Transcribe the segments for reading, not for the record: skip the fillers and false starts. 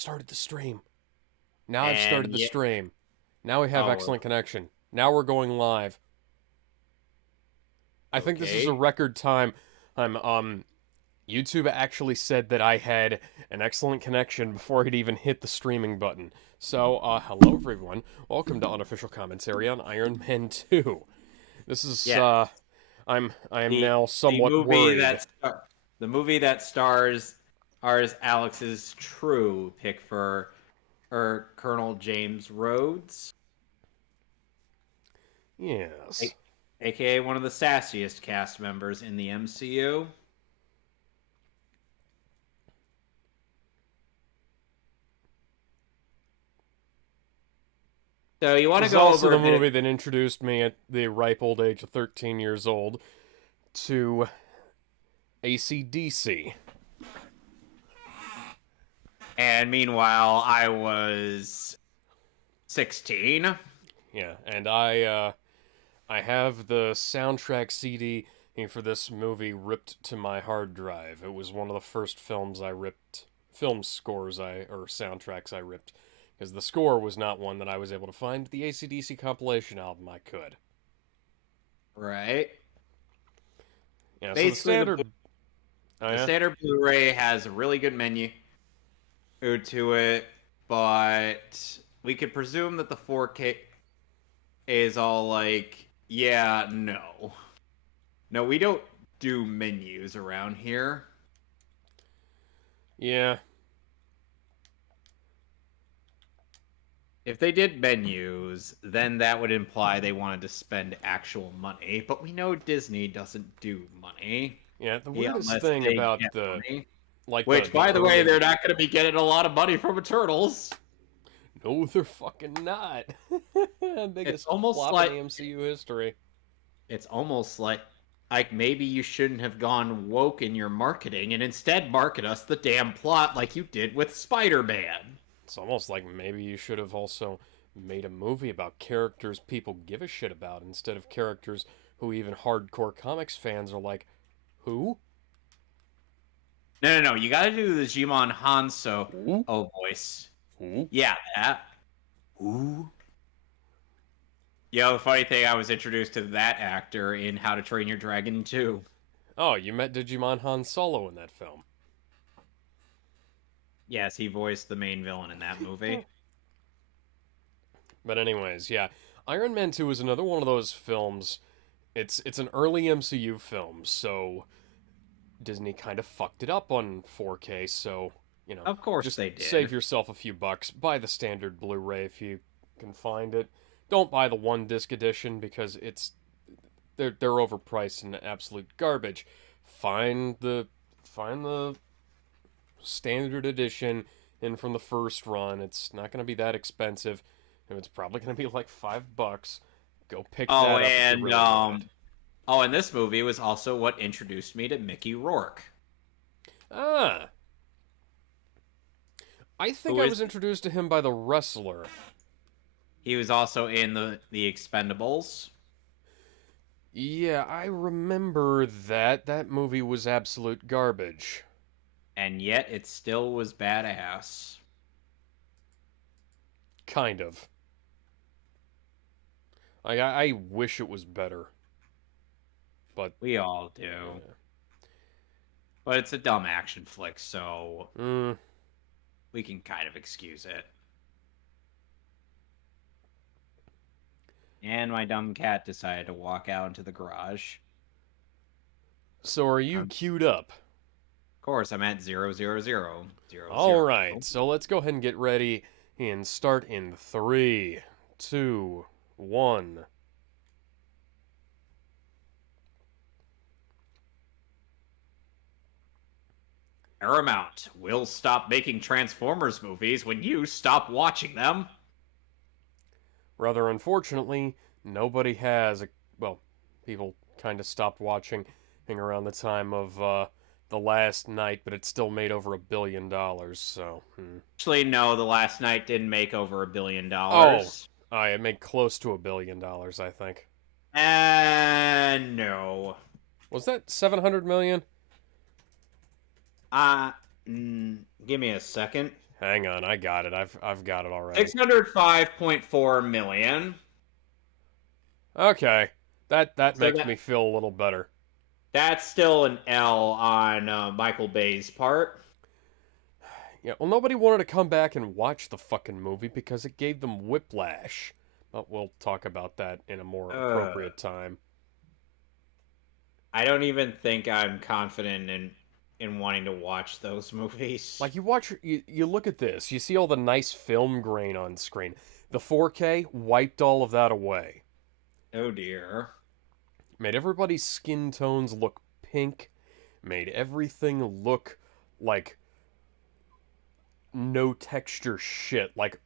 Started the stream. Now I've And started the yeah, stream. Now we have oh, excellent connection. Now we're going live. I think this is a okay. record time. YouTube actually said that I had an excellent connection before I'd even hit the streaming button. So, hello everyone. Welcome to Unofficial Commentary on Iron Man 2. This is, Yeah, I am the now the somewhat movie worried. that the movie that stars Alex's true pick for Colonel James Rhodes, Yes. a- aka one of the sassiest cast members in the MCU. So you want This to is go also over a the bit of movie that introduced me at the ripe old age of 13 years old to AC/DC. and meanwhile I was 16. Yeah, and I have the soundtrack CD for this movie ripped to my hard drive. It was one of the first film scores or soundtracks I ripped, because the score was not one that I was able to find. The AC/DC compilation album I could. Right. Yeah, so the Basically standard. Oh the yeah. standard Blu-ray has a really good menu to it, but we could presume that the 4K is all like, yeah, no. No, we don't do menus around here. Yeah. If they did menus, then that would imply they wanted to spend actual money, but we know Disney doesn't do money. Yeah. The Yeah, weirdest unless thing they about get the money. like Which, the by the way, early. they're not going to be getting a lot of money from Eternals. No, they're fucking not. It's Biggest almost flop in like the MCU history. it's almost like maybe you shouldn't have gone woke in your marketing and instead market us the damn plot like you did with Spider-Man. It's almost like maybe you should have also made a movie about characters people give a shit about instead of characters who even hardcore comics fans are like, who? No, you gotta do the Jimon Hanso Who? voice. Who? Yeah, that. Ooh. The funny thing, I was introduced to that actor in How to Train Your Dragon 2. Oh, you met Digimon Han Solo in that film. Yes, he voiced the main villain in that movie. But anyways, yeah. Iron Man 2 is another one of those films. It's an early MCU film, so Disney kind of fucked it up on 4K, so, Of course just they save did. yourself a few bucks. Buy the standard Blu-ray if you can find it. Don't buy the one disc edition because they're overpriced and absolute garbage. Find the standard edition in from the first run. It's not going to be that expensive. And it's probably going to be like $5. Go pick Oh, that up if you and really want it. and this movie was also what introduced me to Mickey Rourke, Ah, I think who I is was introduced to him by the wrestler. he was also in the Expendables. Yeah, I remember that. That movie was absolute garbage. And yet it still was badass. Kind of. I wish it was better. But, We all do. yeah. But it's a dumb action flick, so Mm, we can kind of excuse it. And my dumb cat decided to walk out into the garage. so are you Of queued up? course, I'm at 00000. Alright, so let's go ahead and get ready and start in 3, 2, 1. Paramount will stop making Transformers movies when you stop watching them. Rather unfortunately, nobody has. Well, people kind of stopped watching around the time of The Last Night, but it still made over $1 billion, so. Actually, no, The Last Night didn't make over $1 billion. Oh, it made close to $1 billion, I think. And no. Was that 700 million? Uh, give me a second. Hang on, I got it. I've got it already. 605.4 million. Okay, that So makes me feel a little better. that's still an L on Michael Bay's part. Yeah, well, nobody wanted to come back and watch the fucking movie because it gave them whiplash. But we'll talk about that in a more Uh, appropriate time. I don't even think I'm confident in wanting to watch those movies. Like you look at this, you see all the nice film grain on screen. The 4K wiped all of that away. Oh dear. Made everybody's skin tones look pink. Made everything look like no texture shit. Like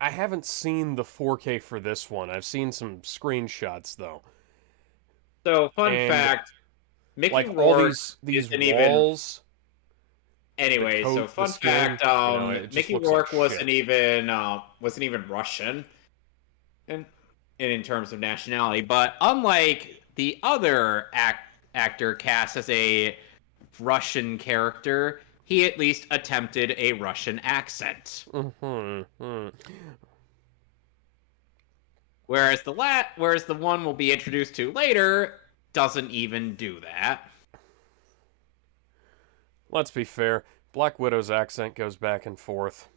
I haven't seen the 4K for this one. I've seen some screenshots though. So, fun And fact: Mickey like all Rourke these isn't even. walls, the Anyway, so coat, the fun skin, fact: it just Mickey looks like Rourke shit. wasn't even Russian, in in terms of nationality. But unlike the other actor cast as a Russian character, he at least attempted a Russian accent. Mm-hmm. Whereas the one we'll be introduced to later doesn't even do that. Let's be fair. Black Widow's accent goes back and forth.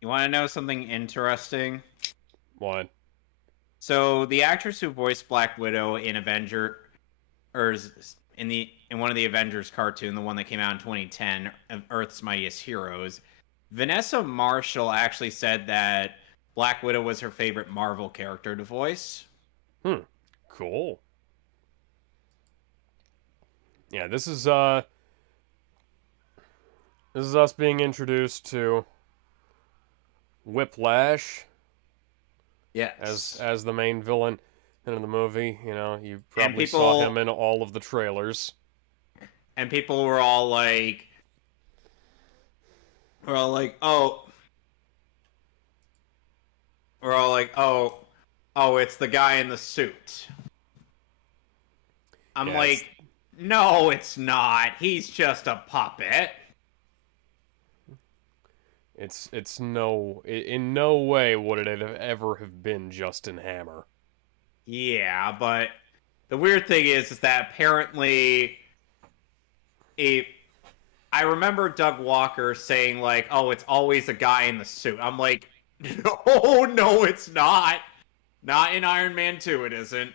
You want to know something interesting? What? So the actress who voiced Black Widow in in one of the Avengers cartoon, the one that came out in 2010, of Earth's Mightiest Heroes, Vanessa Marshall actually said that Black Widow was her favorite Marvel character to voice. Cool. Yeah, this is us being introduced to Whiplash Yes. as the main villain in the movie. You know, you And probably saw him in all of the trailers. people were all like oh, oh, it's the guy in the suit. I'm Yeah, like, no, it's not. He's just a puppet. it's no in no way would it have ever have been Justin Hammer. Yeah, but the weird thing is that apparently a I remember Doug Walker saying like, "Oh, it's always a guy in the suit." I'm like, "No, no, it's not. Not in Iron Man 2 it isn't."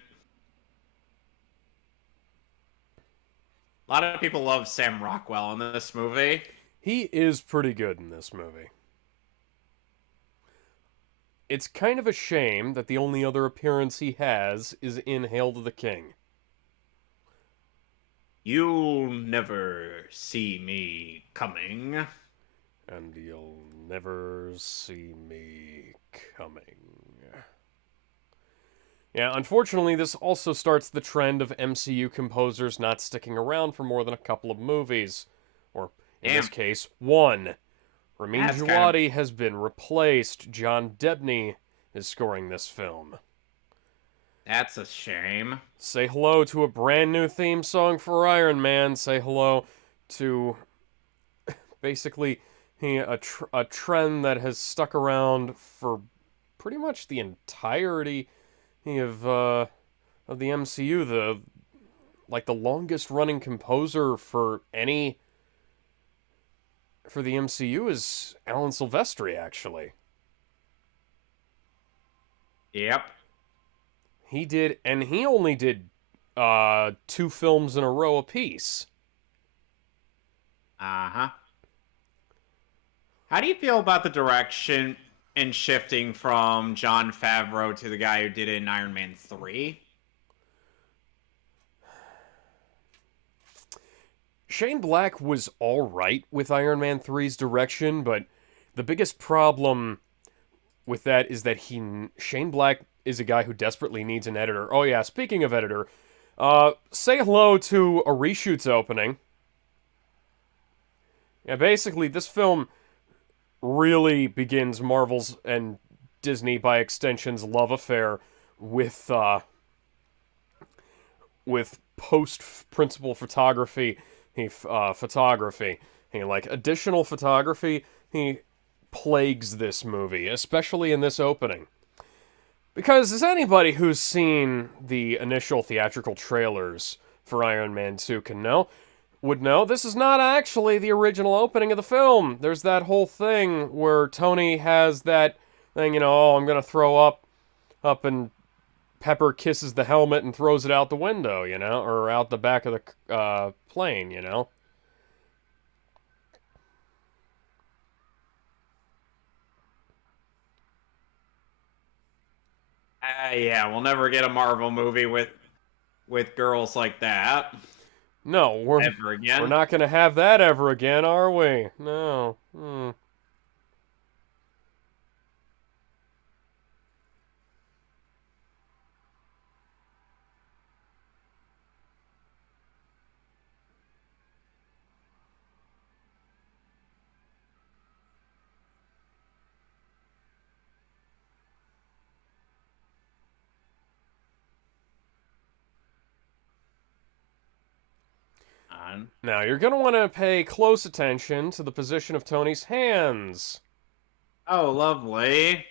A lot of people love Sam Rockwell in this movie. He is pretty good in this movie. It's kind of a shame that the only other appearance he has is in Hail to the King. You'll never see me coming. And you'll never see me coming. Yeah, unfortunately, this also starts the trend of MCU composers not sticking around for more than a couple of movies. Or, in this Damn. case, one. Ramin That's Djawadi has been replaced. John Debney is scoring this film. That's a shame. Say hello to a brand new theme song for Iron Man. Say hello to basically a trend that has stuck around for pretty much the entirety of the MCU. The longest running composer for the MCU is Alan Silvestri, actually. Yep. He only did two films in a row apiece. Uh-huh. How do you feel about the direction and shifting from Jon Favreau to the guy who did it in Iron Man 3? Shane Black was alright with Iron Man 3's direction, but the biggest problem with that is that Shane Black is a guy who desperately needs an editor. Oh yeah, speaking of editor, say hello to a reshoot's opening. Yeah, basically, this film really begins Marvel's and Disney, by extension's, love affair with post principal photography photography. Like additional photography, he plagues this movie, especially in this opening. Because as anybody who's seen the initial theatrical trailers for Iron Man 2 would know, this is not actually the original opening of the film. There's that whole thing where Tony has that thing, oh, I'm gonna throw up, and Pepper kisses the helmet and throws it out the window, or out the back of the plane. Yeah, we'll never get a Marvel movie with girls like that No, ever we're again. not gonna have that ever again, are we? No. Now, you're going to want to pay close attention to the position of Tony's hands. Oh, lovely.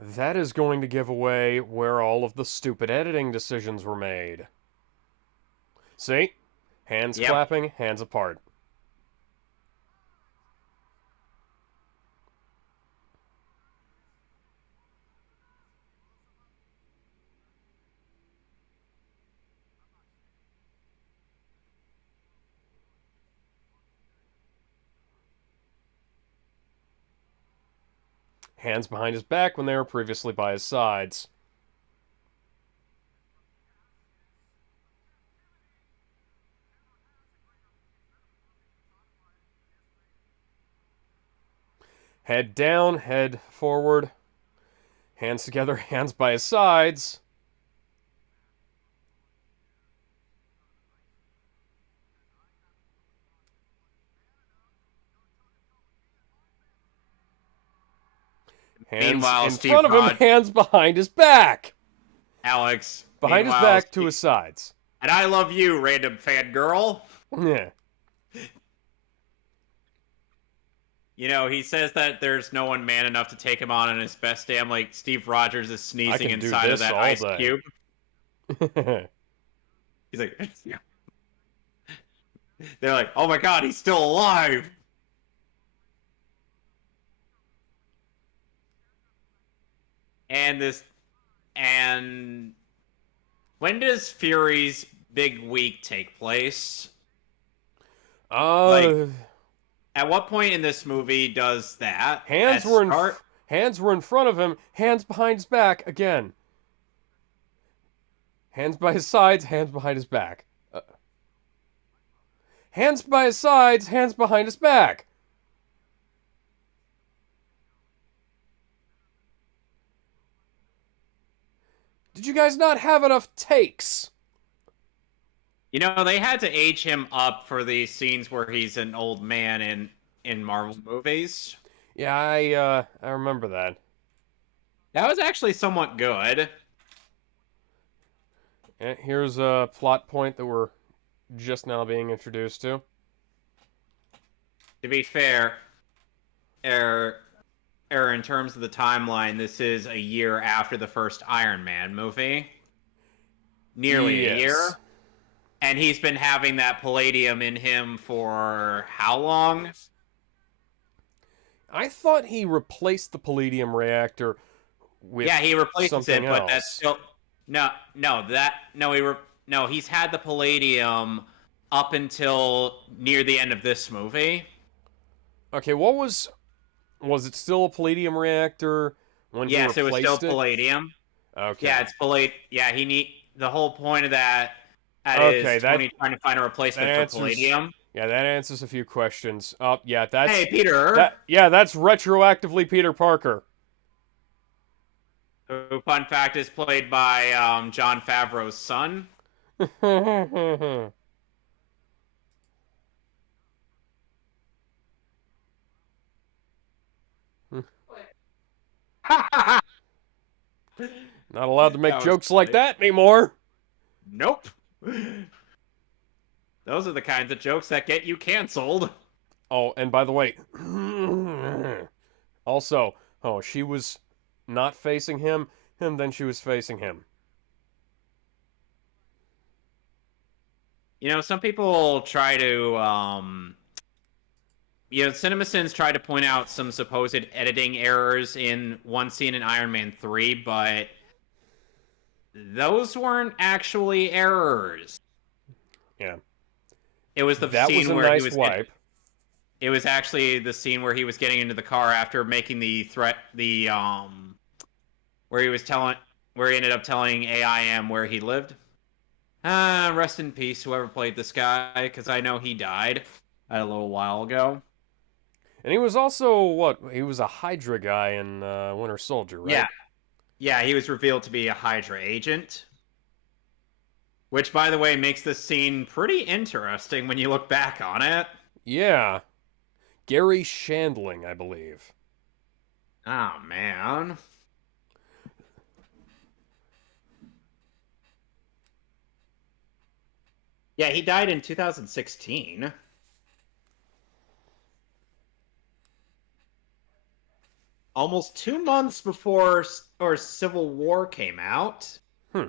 That is going to give away where all of the stupid editing decisions were made. See? Hands Yep. clapping, hands apart. Hands behind his back when they were previously by his sides. Head down, head forward. Hands together, hands by his sides. Hands Meanwhile, in Steve front of him, hands behind his back. Alex. Behind his back to his sides. And I love you, random fangirl. Yeah. He says that there's no one man enough to take him on in his best day. I'm like, Steve Rogers is sneezing inside of that ice cube. He's like, they're like, oh my god, he's still alive. And when does Fury's big week take place? Uh, At what point in this movie does that? hands were in front of him, hands behind his back again. Hands by his sides, hands behind his back. Hands by his sides, hands behind his back. Did you guys not have enough takes? They had to age him up for these scenes where he's an old man in Marvel movies. Yeah, I remember that. That was actually somewhat good. And here's a plot point that we're just now being introduced to. To be fair, in terms of the timeline, this is a year after the first Iron Man movie. Nearly a year. And he's been having that palladium in him for how long? I thought he replaced the palladium reactor with he replaces something it, else. but that's still he's had the palladium up until near the end of this movie. Okay, was it still a palladium reactor when he replaced it? Yes, it was still palladium. Okay. Yeah, it's palladium. Yeah, the whole point of that is Tony trying to find a replacement for palladium. Yeah, that answers a few questions. Oh, yeah, that's... Hey, Peter! That's retroactively Peter Parker. Who, fun fact, is played by Jon Favreau's son. Not allowed to make jokes like that anymore. Nope. Those are the kinds of jokes that get you canceled. Oh, and by the way, also, oh, she was not facing him, and then she was facing him. Some people try to, CinemaSins try to point out some supposed editing errors in one scene in Iron Man 3, but those weren't actually errors. Yeah. It was the That was scene a where he nice was wipe. it was actually the scene where he was getting into the car after making the threat, where he ended up telling AIM where he lived. Rest in peace, whoever played this guy, because I know he died a little while ago. And he was also, what? He was a Hydra guy in Winter Soldier, right? Yeah, yeah, he was revealed to be a Hydra agent. Which, by the way, makes this scene pretty interesting when you look back on it. Yeah. Gary Shandling, I believe. Oh, man. Yeah, he died in 2016. Almost 2 months before Civil War came out. Hmm.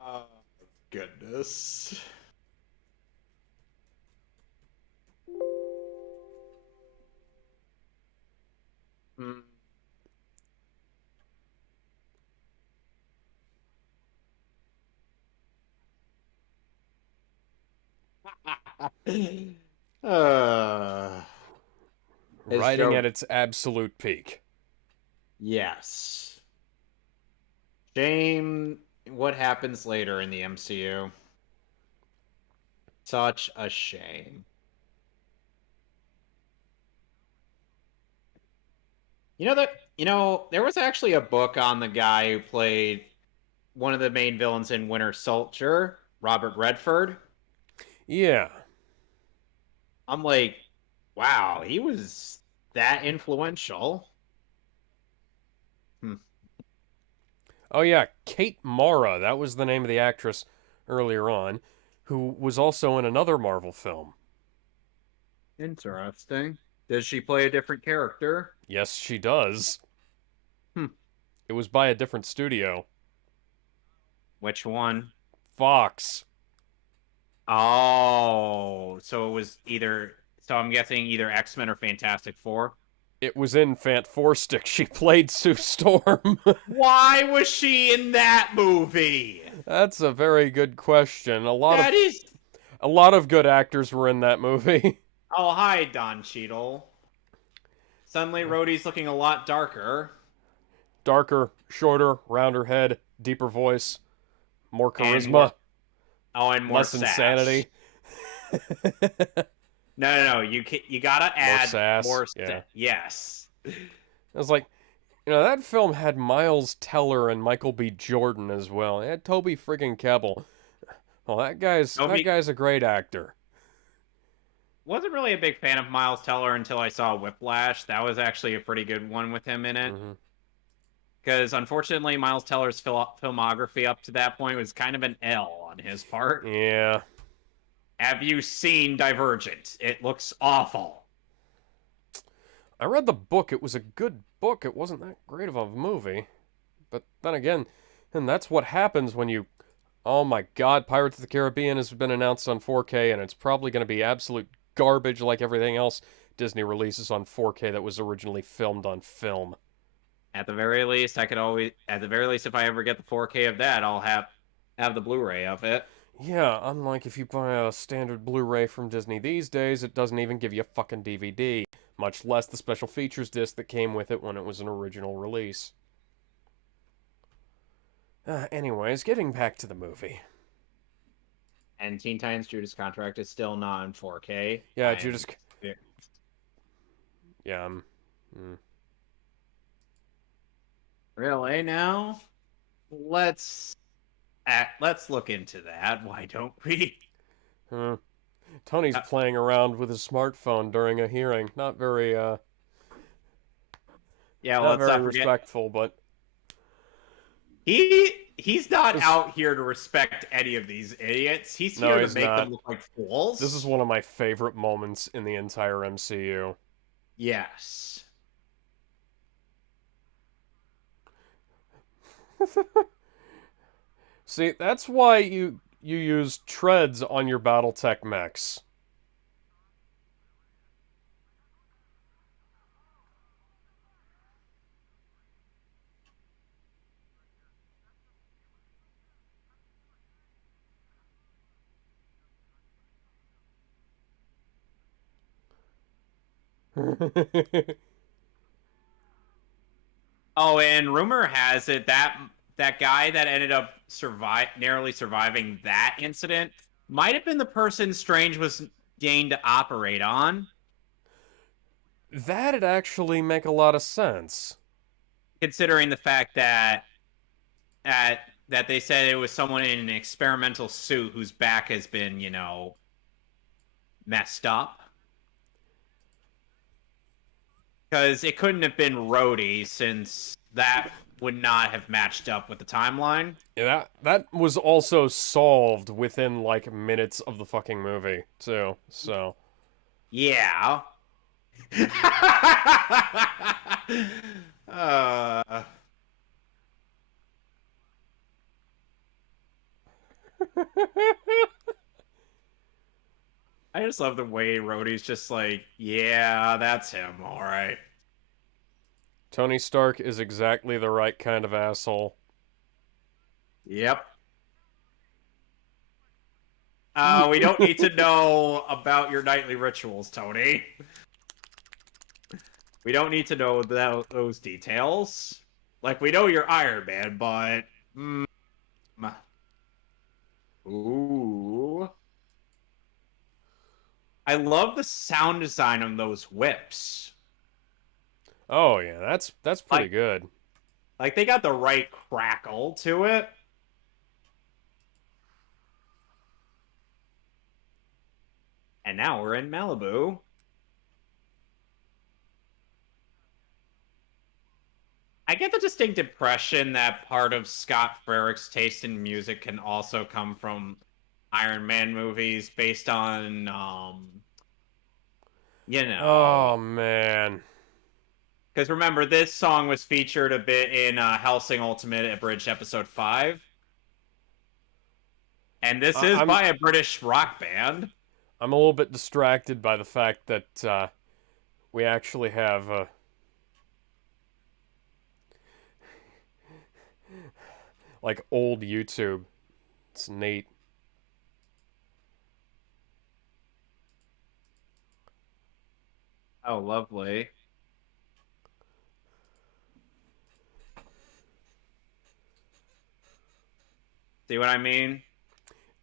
Oh, goodness. Hmm. uh, his Riding joke. at its absolute peak. Yes. Shame what happens later in the MCU. Such a shame. There was actually a book on the guy who played one of the main villains in Winter Soldier, Robert Redford. Yeah. I'm like, wow, he was that influential. Hmm. Oh, yeah. Kate Mara, that was the name of the actress earlier on, who was also in another Marvel film. Interesting. Does she play a different character? Yes, she does. Hmm. It was by a different studio. Which one? Fox. Oh, so it was either. So I'm guessing either X-Men or Fantastic Four. It was in Fant Four Stick. She played Sue Storm. Why was she in that movie? That's a very good question. That is. A lot of good actors were in that movie. Oh, hi, Don Cheadle. Suddenly, Rhodey's looking a lot darker. Darker, shorter, rounder head, deeper voice, more And more. charisma, Oh, and more less sass. insanity. No. You gotta add sass, more. yeah. Yes. I was like, that film had Miles Teller and Michael B. Jordan as well. It had Toby friggin' Kebbell. Well, that guy's a great actor. Wasn't really a big fan of Miles Teller until I saw Whiplash. That was actually a pretty good one with him in it. Mm-hmm. Because unfortunately, Miles Teller's filmography up to that point was kind of an L on his part. Yeah. Have you seen Divergent? It looks awful. I read the book. It was a good book. It wasn't that great of a movie. But then again, and that's what happens when you... Oh my god, Pirates of the Caribbean has been announced on 4K, and it's probably going to be absolute garbage like everything else Disney releases on 4K that was originally filmed on film. At the very least, if I ever get the 4K of that, I'll have the Blu-ray of it. Yeah, unlike if you buy a standard Blu-ray from Disney these days, it doesn't even give you a fucking DVD, much less the special features disc that came with it when it was an original release. Anyways, getting back to the movie. And Teen Titans Judas Contract is still not in 4K. Yeah, Judas... Yeah, Really now? Let's look into that. Why don't we? Tony's playing around with his smartphone during a hearing. Not very Yeah, well, Not let's very not forget respectful, but he's not this out here to respect any of these idiots. He's no, here to he's make them not. look like This is fools. one of my favorite moments in the entire MCU. Yes. See, that's why you use treads on your BattleTech mechs. Oh, and rumor has it that that guy that ended up narrowly surviving that incident might have been the person Strange was deigned to operate on, That'd actually make a lot of sense. considering the fact that at that they said it was someone in an experimental suit whose back has been, messed up. Because it couldn't have been Rhodey, since that would not have matched up with the timeline. Yeah, that was also solved within like minutes of the fucking movie too. So Yeah. uh, I just love the way Rhodey's just like, yeah, that's him, all right. Tony Stark is exactly the right kind of asshole. Yep. We don't need to know about your nightly rituals, Tony. We don't need to know those details. Like, we know you're Iron Man, but... Mm, ooh. I love the sound design on those whips. Oh yeah, that's pretty Like, good. like they got the right crackle to it. And now we're in Malibu. I get the distinct impression that part of Scott Frerich's taste in music can also come from Iron Man movies based on, you know. Oh man. Because remember, this song was featured a bit in Hellsing Ultimate Abridged Episode 5. And this I, is I'm by a British rock band. I'm a little bit distracted by the fact that we actually have like old YouTube. It's neat. Oh, lovely. See what I mean?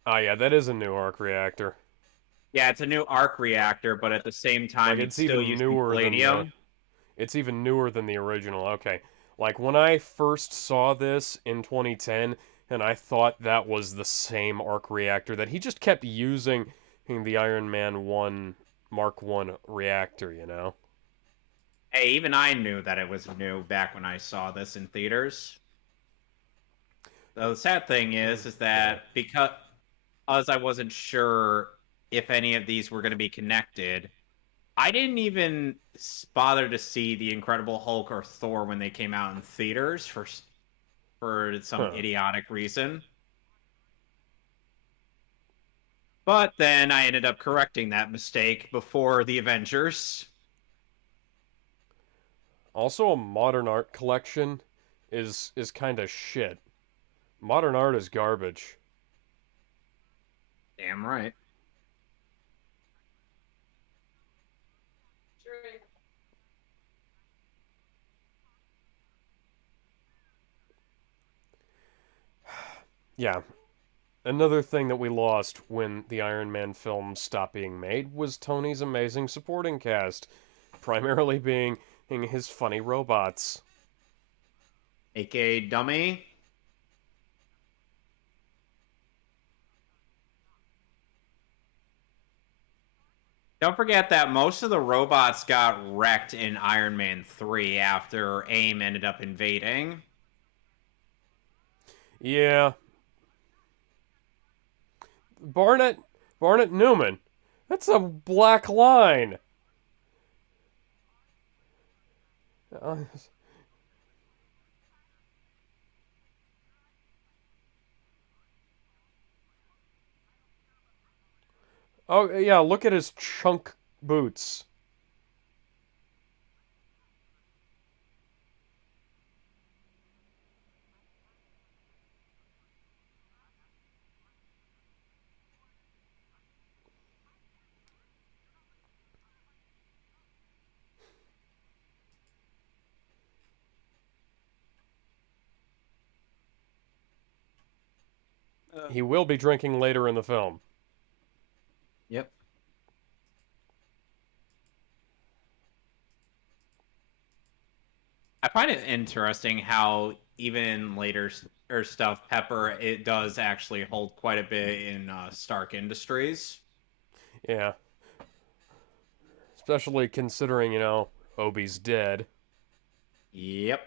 Oh yeah, that is a new arc reactor. Yeah, it's a new arc reactor, but at the same Like time, it's it's still even using newer than the palladium. it's even newer than the original. Okay. Like when I first saw this in 2010 and I thought that was the same arc reactor that he just kept using in the Iron Man 1 Mark 1 reactor, you know. Hey, even I knew that it was new back when I saw this in theaters. The sad thing is Yeah. that because I wasn't sure if any of these were going to be connected, I didn't even bother to see the Incredible Hulk or Thor when they came out in theaters for some Huh. idiotic reason. But then I ended up correcting that mistake before the Avengers. Also a modern art collection is kind of shit. Modern art is garbage. Damn right. Yeah, another thing that we lost when the Iron Man films stopped being made was Tony's amazing supporting cast, primarily being his funny robots. AKA Dummy. Don't forget that most of the robots got wrecked in Iron Man 3 after AIM ended up invading. Yeah, Barnett Barnett Newman. That's a black line. Uh, oh yeah, look at his chunk boots. He will be drinking later in the film. Yep. I find it interesting how even later or stuff, Pepper, it does actually hold quite a bit in Stark Industries. Yeah, especially considering Obi's dead. Yep.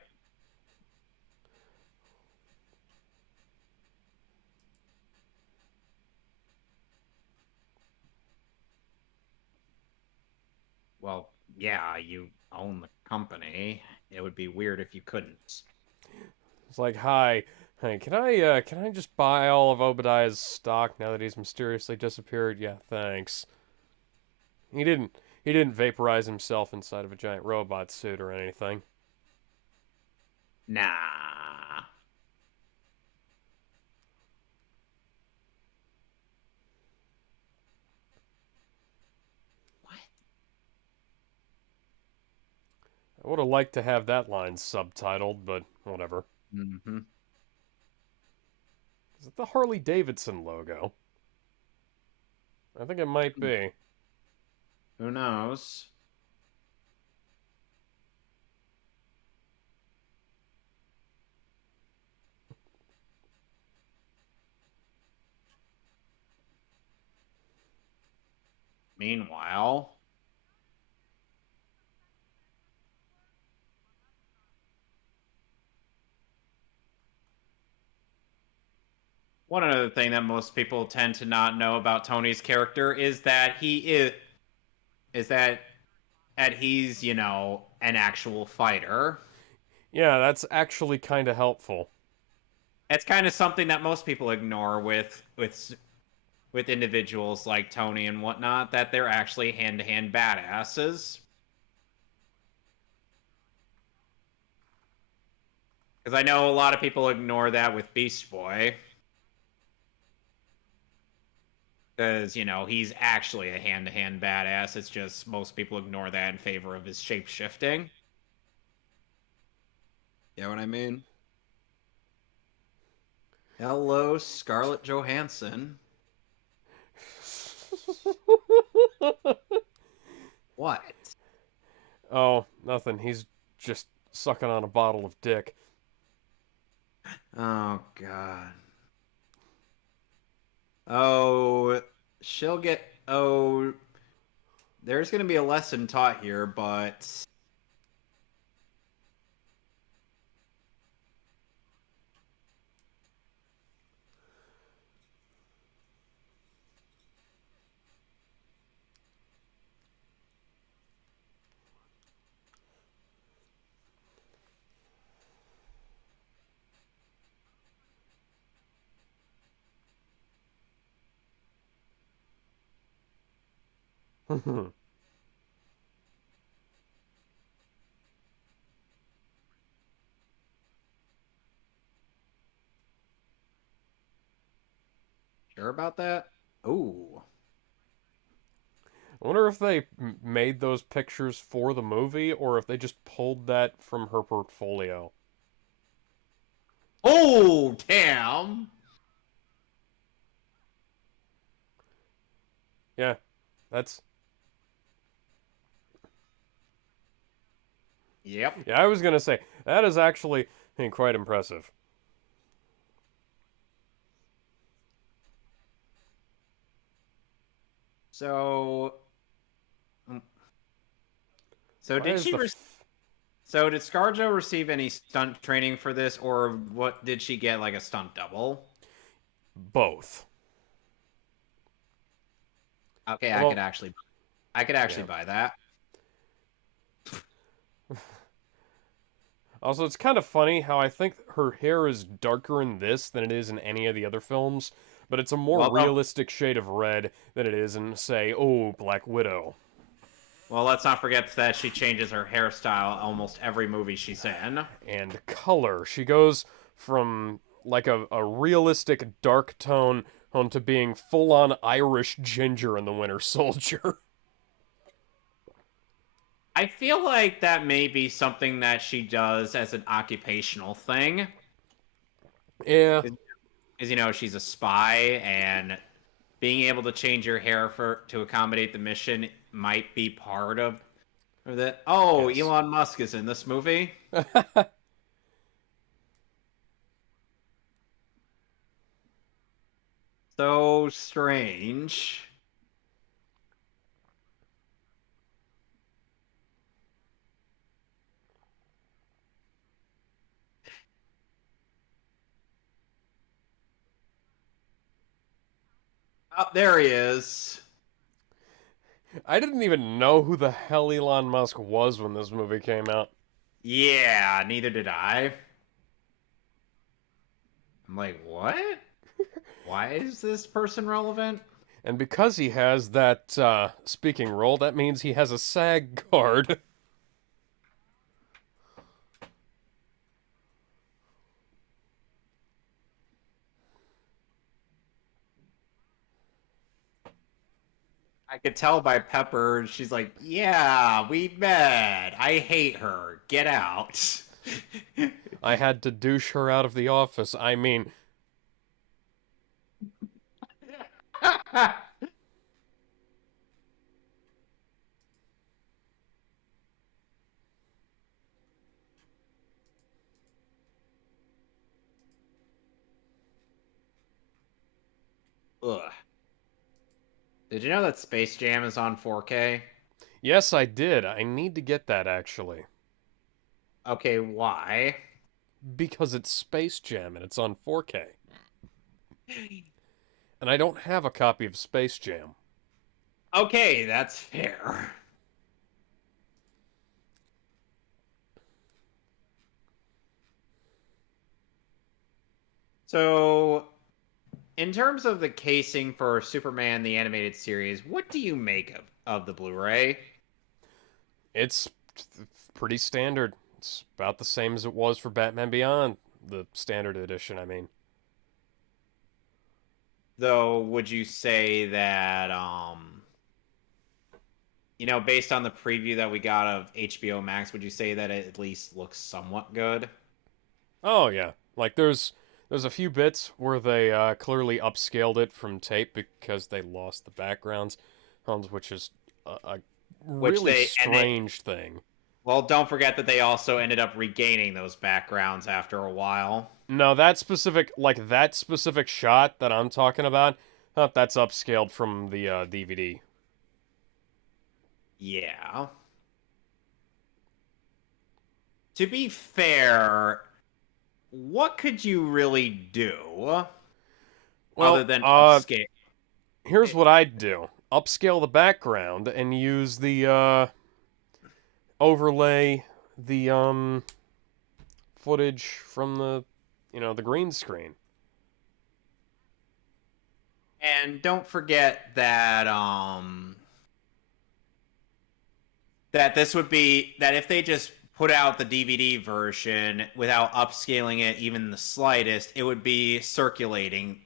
Well, yeah, you own the company. It would be weird if you couldn't. It's like, hi, hey, can I just buy all of Obadiah's stock now that he's mysteriously disappeared? Yeah, thanks. He didn't he didn't vaporize himself inside of a giant robot suit or anything. Nah. What? I would have liked to have that line subtitled, but whatever. Mm-hmm. Is it the Harley Davidson logo? I think it might be. Who knows? Meanwhile, one other thing that most people tend to not know about Tony's character is that is that he's, an actual fighter. Yeah, that's actually kind of helpful. It's kind of something that most people ignore with individuals like Tony and whatnot, that they're actually hand-to-hand badasses. Because I know a lot of people ignore that with Beast Boy. Because, he's actually a hand-to-hand badass. It's just most people ignore that in favor of his shape-shifting. You know what I mean? Hello, Scarlett Johansson. What? Oh, nothing. He's just sucking on a bottle of dick. Oh, God. Oh, she'll get. Oh, there's going to be a lesson taught here, but. Sure about that? Ooh. I wonder if they made those pictures for the movie or if they just pulled that from her portfolio. Oh, damn! Yeah, that's. Yep. Yeah, I was gonna say that is actually quite impressive. So, So Why did is she? the So did ScarJo receive any stunt training for this, or what? Did she get like a stunt double? both? Okay, Well, I could actually yeah. buy that. Also, it's kind of funny how I think her hair is darker in this than it is in any of the other films, but it's a more Well, don't, realistic shade of red than it is in, say, oh, Black Widow. well, let's not forget that she changes her hairstyle almost every movie she's in. And color. She goes from like a realistic dark tone onto being full on Irish ginger in the Winter Soldier. I feel like that may be something that she does as an occupational thing. Yeah, Is she's a spy, and being able to change your hair for to accommodate the mission might be part of that. Oh, yes. Elon Musk is in this movie. So strange. Oh, there he is. I didn't even know who the hell Elon Musk was when this movie came out. Yeah, neither did I. I'm like, what? Why is this person relevant? And because he has that speaking role, that means he has a SAG card. I could tell by Pepper, she's like, yeah, we met. I hate her. Get out. I had to douche her out of the office. I mean, Ugh. Did you know that Space Jam is on 4K? yes, I did. I need to get that actually. Okay, why? Because it's Space Jam and it's on 4K. And I don't have a copy of Space Jam. Okay, that's fair. So, in terms of the casing for Superman the Animated Series, what do you make of the Blu-ray? It's pretty standard. It's about the same as it was for Batman Beyond, the standard edition, I mean. Though, would you say that based on the preview that we got of HBO Max, would you say that it at least looks somewhat good? Oh yeah, like there's a few bits where they clearly upscaled it from tape because they lost the backgrounds, which is a Which really strange thing. well, don't forget that they also ended up regaining those backgrounds after a while. No, that specific shot that I'm talking about, that's upscaled from the DVD. Yeah. To be fair, what could you really do other Well, than upscale? here's what I'd do: upscale the background and use the overlay the footage from the green screen. And don't forget that that this would be that if they just put out the DVD version without upscaling it even the slightest, it would be recirculating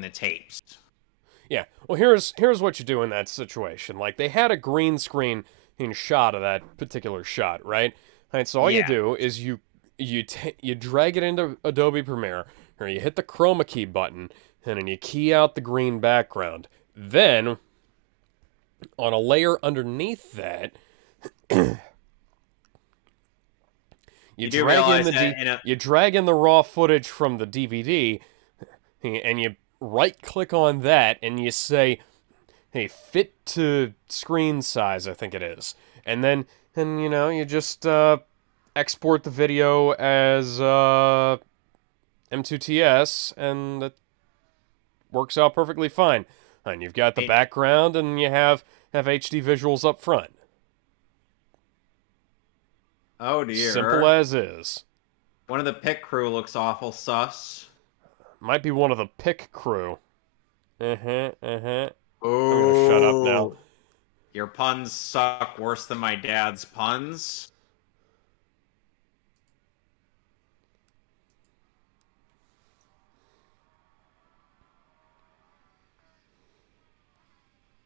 the tapes. Yeah. Well, here's what you do in that situation. Like they had a green screen in shot of that particular shot, right? Right. So all you Yeah. do is you drag it into Adobe Premiere, or you hit the chroma key button, and then you key out the green background. Then on a layer underneath that, You do realize that you drag in the raw footage from the DVD, and you right click on that, and you say, "Hey, fit to screen size," I think it is, and then and you just export the video as M2TS, and it works out perfectly fine. And you've got the Hey, background, and you have HD visuals up front. oh Simple dear. as is. One of the pit crew looks awful sus. Might be one of the pick crew. I'm gonna shut up now. Oh, your puns suck worse than my dad's puns.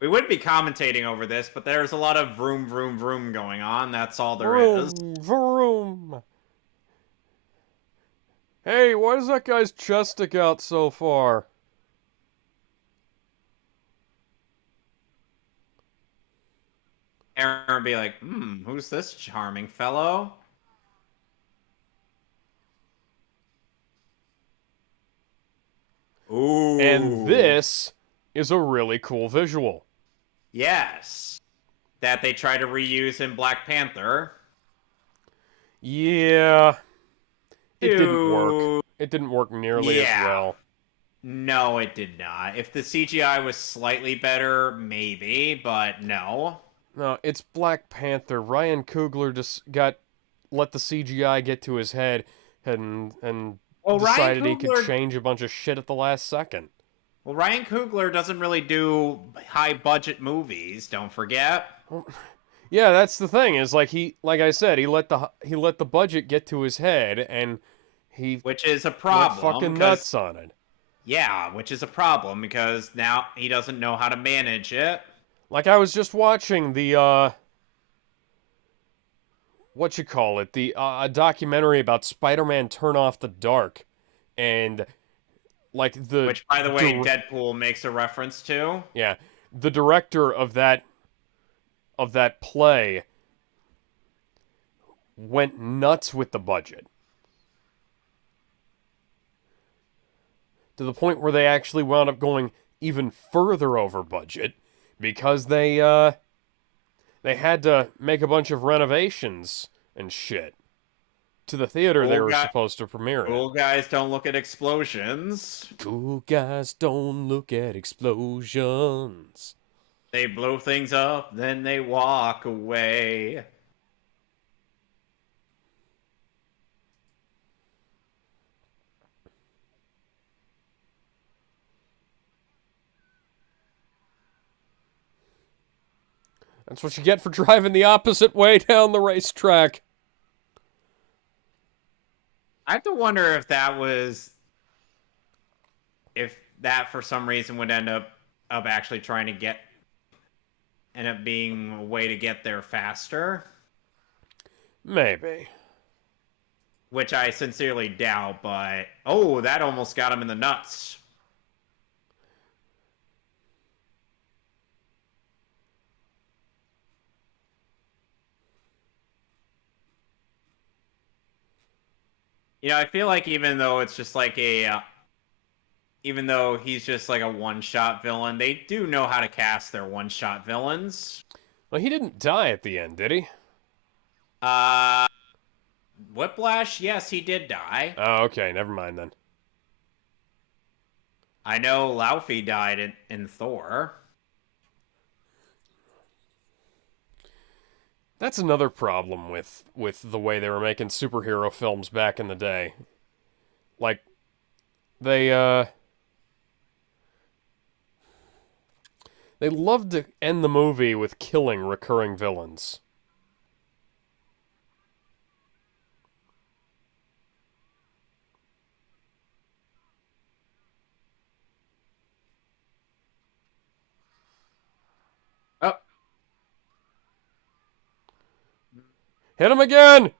We would be commentating over this, but there's a lot of vroom, vroom, vroom going on. That's all there is. Vroom, vroom. Hey, why does that guy's chest stick out so far? Aaron would be like, who's this charming fellow? And Ooh. this is a really cool visual. Yes. That they try to reuse in Black Panther. Yeah, it didn't work. Dude. It didn't work nearly as Yeah. well. No, it did not. If the CGI was slightly better, maybe, but no. No, it's Black Panther. Ryan Coogler just let the CGI get to his head and Well, Ryan decided he could Coogler change a bunch of shit at the last second. Well, Ryan Coogler doesn't really do high budget movies, don't forget. Well, yeah, that's the thing. Is like I said, he let the budget get to his head, and he Which is a went problem fucking because nuts on it. yeah, which is a problem because now he doesn't know how to manage it. Like I was just watching the what you call it, the a documentary about Spider-Man Turn Off the Dark, and like Which, by the way, dir- Deadpool makes a reference to. yeah, the director of that play went nuts with the budget to the point where they actually wound up going even further over budget because they had to make a bunch of renovations and shit to the theater they Cool were guy, supposed to premiere in. cool guys don't look at explosions. Cool guys don't look at explosions. They blow things up, then they walk away. That's what you get for driving the opposite way down the racetrack. I have to wonder if that for some reason would end up actually trying to end up being a way to get there faster, Maybe. which I sincerely doubt. But oh, that almost got him in the nuts. I feel like even though he's just like a one-shot villain, they do know how to cast their one-shot villains. Well, he didn't die at the end, did he? Uh, Whiplash, yes, he did die. Oh, okay. Never mind then. I know Laufey died in Thor. That's another problem with the way they were making superhero films back in the day. Like they they loved to end the movie with killing recurring villains. Oh, Hit him again.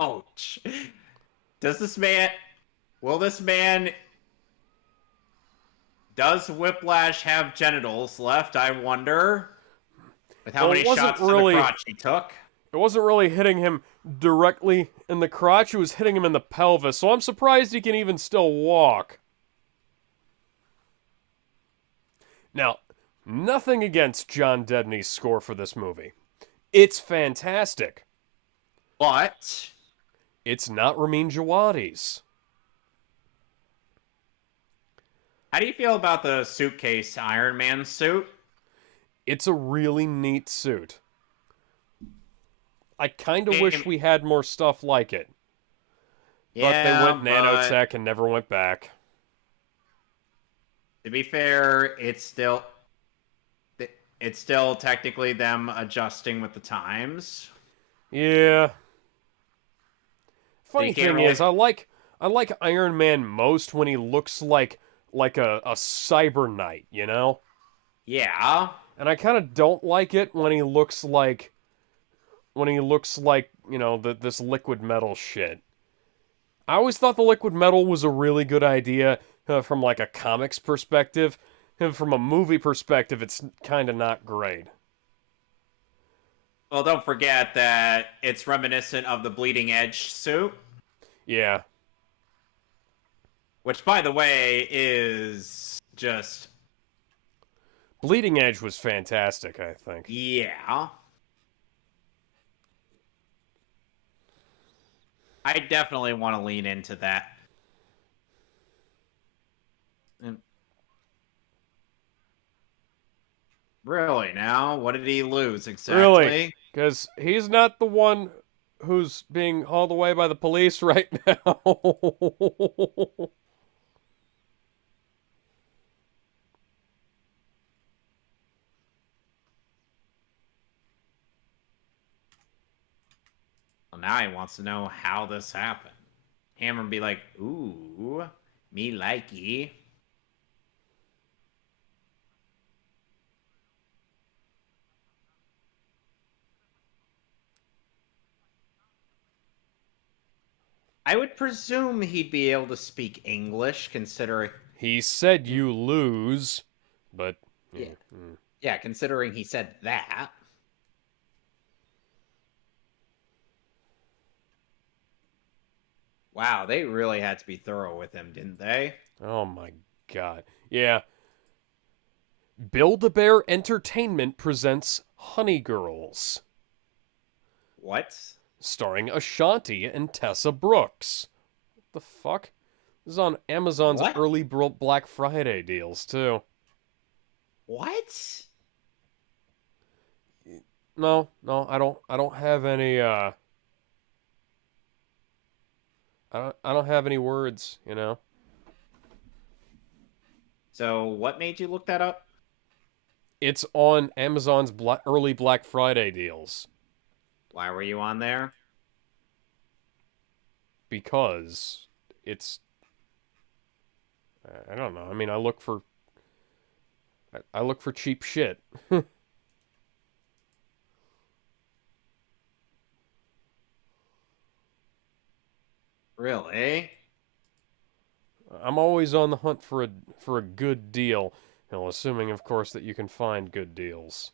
ouch. Does this man will this man does Whiplash have genitals left, I wonder? With how Well, many shots to the crotch he took? it wasn't really hitting him directly in the crotch, it was hitting him in the pelvis. So I'm surprised he can even still walk. Now, nothing against John Debney's score for this movie. It's fantastic. But It's not Ramin Djawadi's. how do you feel about the suitcase Iron Man suit? It's a really neat suit. I kind of wish Game- we had more stuff like it. But they Yeah, went but nanotech and never went back. to be fair, it's still technically them adjusting with the times. Yeah. So you Funny can't thing really. is, I like Iron Man most when he looks like a cyber knight, you know? Yeah. And I kind of don't like it when he looks like you know, this liquid metal shit. I always thought the liquid metal was a really good idea from like a comics perspective, and from a movie perspective, it's kind of not great. Well, don't forget that it's reminiscent of the Bleeding Edge suit, Yeah, which, by the way, is just Bleeding Edge was fantastic, I think. yeah. I definitely want to lean into that. And really, now what did he lose Really, exactly? because he's not the one who's being hauled away by the police right now. Well, now he wants to know how this happened. Hammer would be like, "Ooh, me likey." I would presume he'd be able to speak English, considering. He said you lose, but Yeah, yeah, yeah, considering he said that. Wow, they really had to be thorough with him, didn't they? oh my god, yeah. Build-A-Bear Entertainment presents Honey Girls, What? starring Ashanti and Tessa Brooks. What the fuck? This is on Amazon's What? early Black Friday deals too. What? No, no, I don't have any I don't have any words, you know. So, what made you look that up? It's on Amazon's early Black Friday deals Why were you on there? because it's I don't know. I mean, I look for cheap shit. Really? I'm always on the hunt for a good deal, you know, assuming of course that you can find good deals.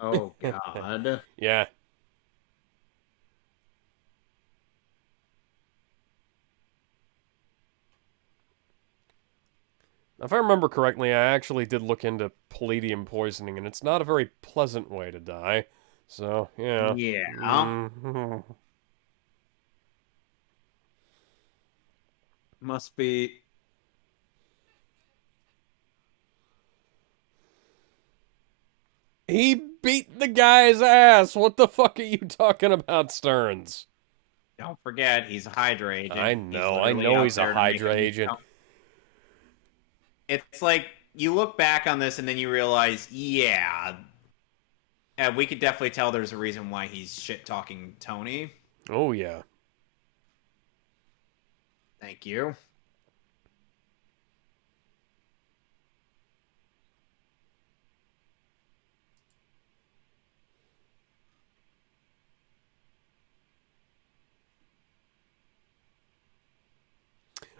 Oh, God. Yeah. If I remember correctly, I actually did look into palladium poisoning, and it's not a very pleasant way to die. So, yeah. Yeah. Mhm. Must be. He beat the guy's ass. What the fuck are you talking about, Stearns? Don't forget, he's a Hydra agent. He's I literally know out he's a there to make Hydra him. agent. It's like you look back on this and then you realize, yeah, we could definitely tell there's a reason why he's shit talking Tony. Oh yeah. Thank you.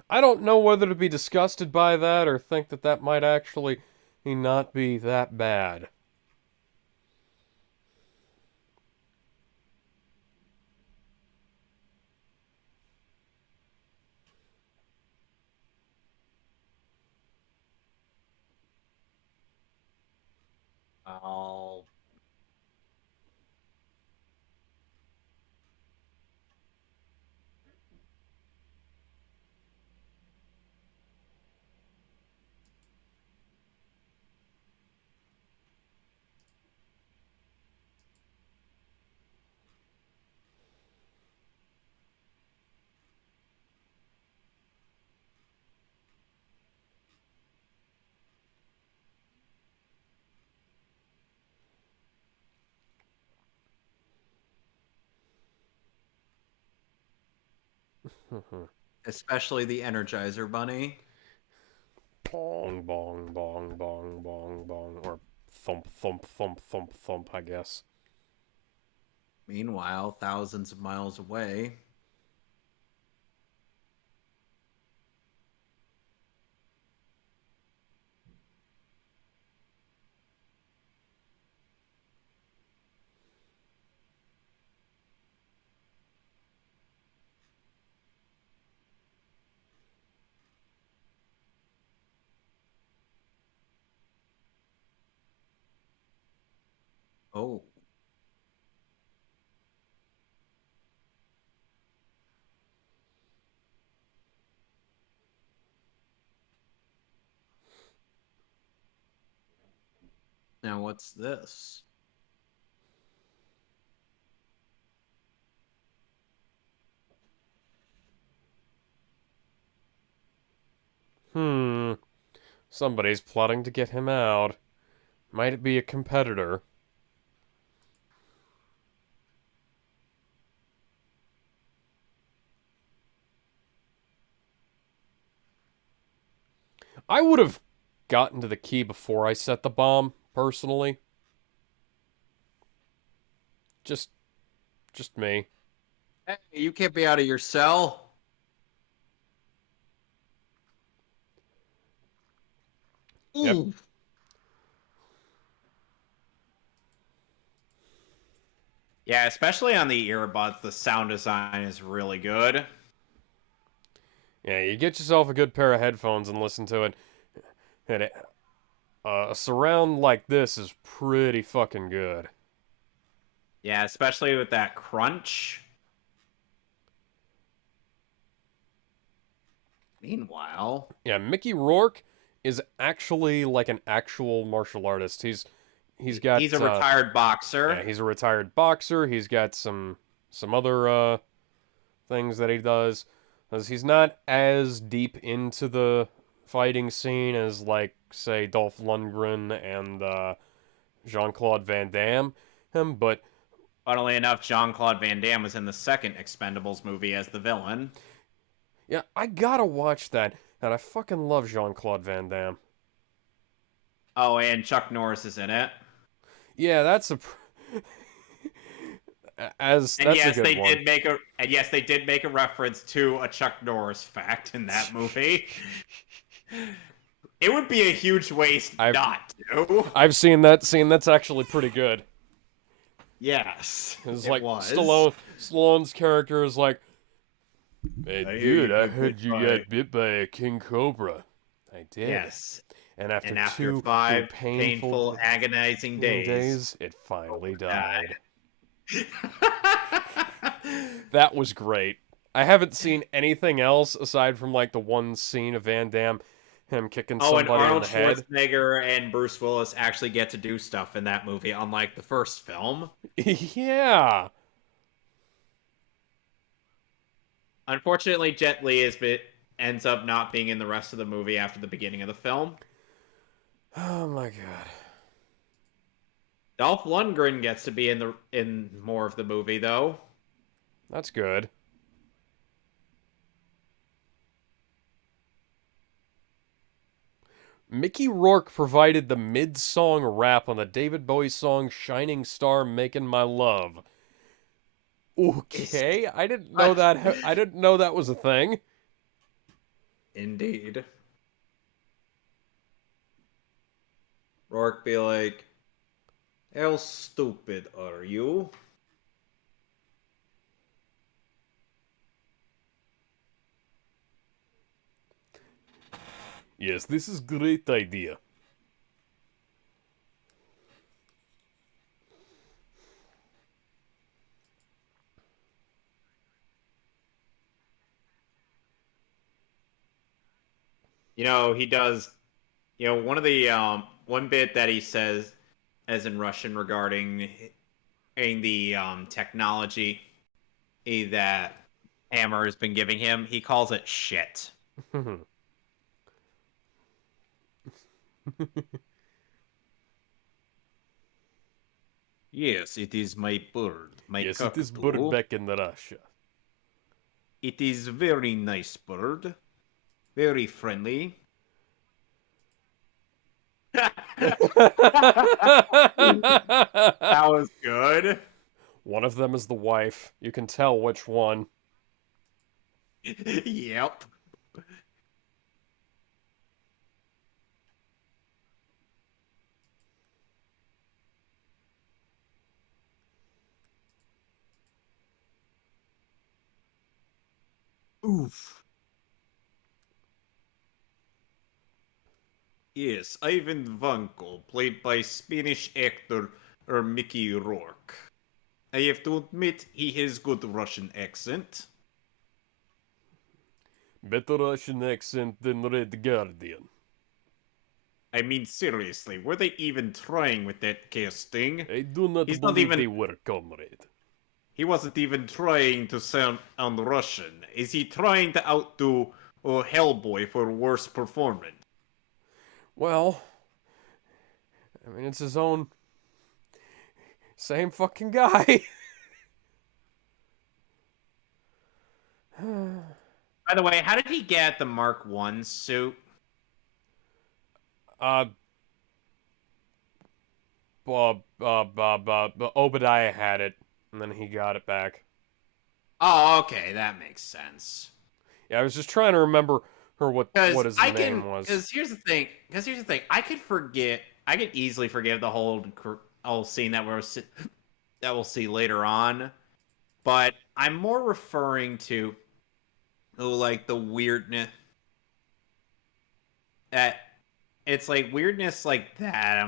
I don't know whether to be disgusted by that or think that that might actually not be that bad. Oh. Especially the Energizer Bunny. Bong, bong, bong, bong, bong, bong. Or thump, thump, thump, thump, thump, I guess. Meanwhile, thousands of miles away. Oh. Now what's this? Hmm. Somebody's plotting to get him out. Might it be a competitor? I would have gotten to the key before I set the bomb, personally. Just just me. Hey, you can't be out of your cell. Yep. Ooh. Yeah, especially on the earbuds, the sound design is really good. Yeah, you get yourself a good pair of headphones and listen to it. And a surround like this is pretty fucking good. Yeah, especially with that crunch. Meanwhile, Yeah, Mickey Rourke is actually like an actual martial artist. He's he's got a retired yeah, boxer. he's a retired boxer. He's got some other things that he does. 'Cause he's not as deep into the fighting scene as like say Dolph Lundgren and Jean-Claude Van Damme, but Funnily enough, Jean-Claude Van Damme was in the second Expendables movie as the villain. yeah, I gotta watch that. And I fucking love Jean-Claude Van Damme. Oh, and Chuck Norris is in it. Yeah, that's a as And that's a yes, good they one. did make a reference to a Chuck Norris fact in that movie. It would be a huge waste I've not to. I've seen that scene. That's actually pretty good. Yes, It's it like was. Stallone's character is like, "Hey, I hear dude, you I got bit heard you by. got bit by a king cobra." I did. Yes, And after and after two 5 painful painful, agonizing days, days, it finally died. died. That was great. I haven't seen anything else aside from like the one scene of Van Damme him kicking Oh, and somebody in Arnold the head. Schwarzenegger and Bruce Willis actually get to do stuff in that movie, unlike the first film. Yeah. Unfortunately, Jet Li ends up not being in the rest of the movie after the beginning of the film. Oh my god. Dolph Lundgren gets to be in more of the movie though. That's good. Mickey Rourke provided the mid-song rap on the David Bowie song Shining Star Making My Love. Is Okay, I didn't know such that I didn't know that was a thing. indeed. Rourke be like, "How stupid are you?" Yes, this is great idea. He does. One of the one bit that he says, as in Russian regarding the technology that Hammer has been giving him, he calls it shit. Yes, it is my bird, my Yes, it is bird cockatoo. back in Russia. It is very nice bird, very friendly. That was good. One of them is the wife. You can tell which one. Yep. Oof. Yes, Ivan Vanko, played by Spanish actor Mickey Rourke. I have to admit, he has good Russian accent. Better Russian accent than Red Guardian. I mean, seriously, were they even trying with that casting? I do not He's not believe even. they were, comrade. He wasn't even trying to sound on Russian. Is he trying to outdo Hellboy for worst performance? Well, I mean, it's his own. Same fucking guy. By the way, how did he get the Mark One suit? uh, Obadiah had it, and then he got it back. Oh, okay, that makes sense. Yeah, I was just trying to remember what his name was. Because here's the thing, I could easily forgive the whole scene that we'll see later on, but I'm more referring to like the weirdness that it's like weirdness like that.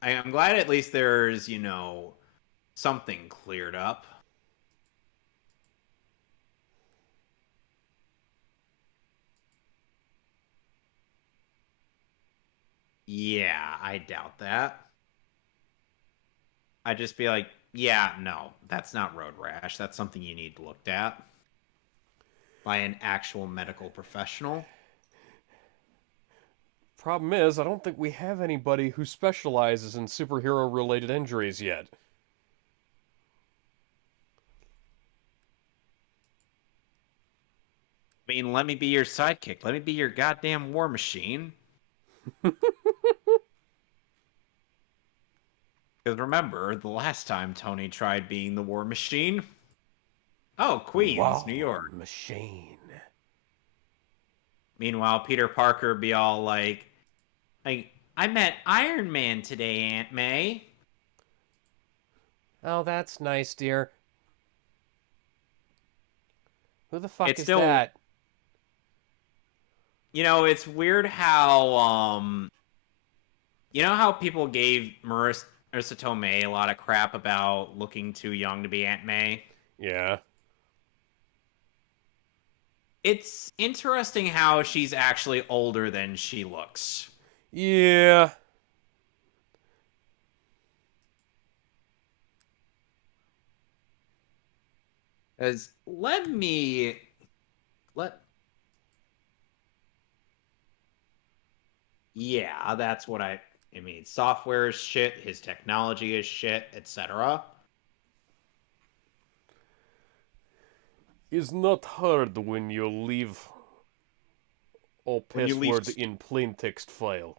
I'm glad at least there's something cleared up. Yeah, I doubt that. I'd just be like, yeah, no, that's not road rash. That's something you need looked at by an actual medical professional. Problem is, I don't think we have anybody who specializes in superhero related injuries yet. I mean, let me be your sidekick. Let me be your goddamn war machine. Because remember, the last time Tony tried being the war machine? Oh, Queens, New Wow, York. machine. Meanwhile, Peter Parker be all like, I met Iron Man today, Aunt May. Oh, that's nice, dear. Who the fuck It's is still, that? it's weird how, how people gave Marissa Tomei a lot of crap about looking too young to be Aunt May? Yeah. It's interesting how she's actually older than she looks. Yeah. As let Yeah, that's what I mean, software is shit, his technology is shit, etc. Is not hard when you leave all When you leave, password in plain text file.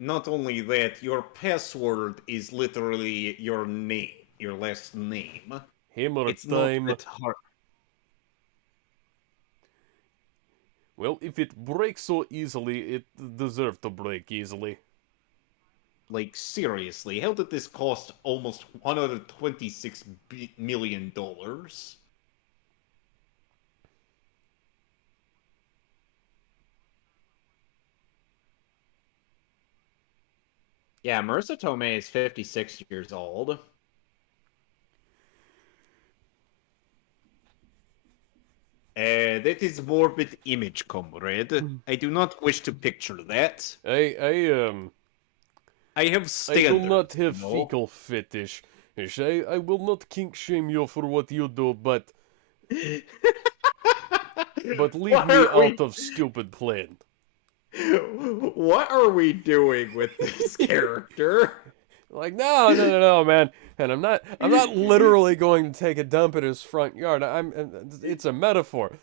not only that, your password is literally your name, your last name. Hammer It's not time. that hard. Well, if it breaks so easily, it deserves to break easily. Like, seriously, how did this cost almost $126 million? Yeah, Marissa Tomei is 56 years old. That is morbid image, comrade. I do not wish to picture that. I I have I do standards, not have you know. fecal fetish. I will not kink shame you for what you do, but leave What me are out we of stupid plan. What are we doing with this character? Like, no, man. And I'm not literally going to take a dump in his front yard. It's a metaphor.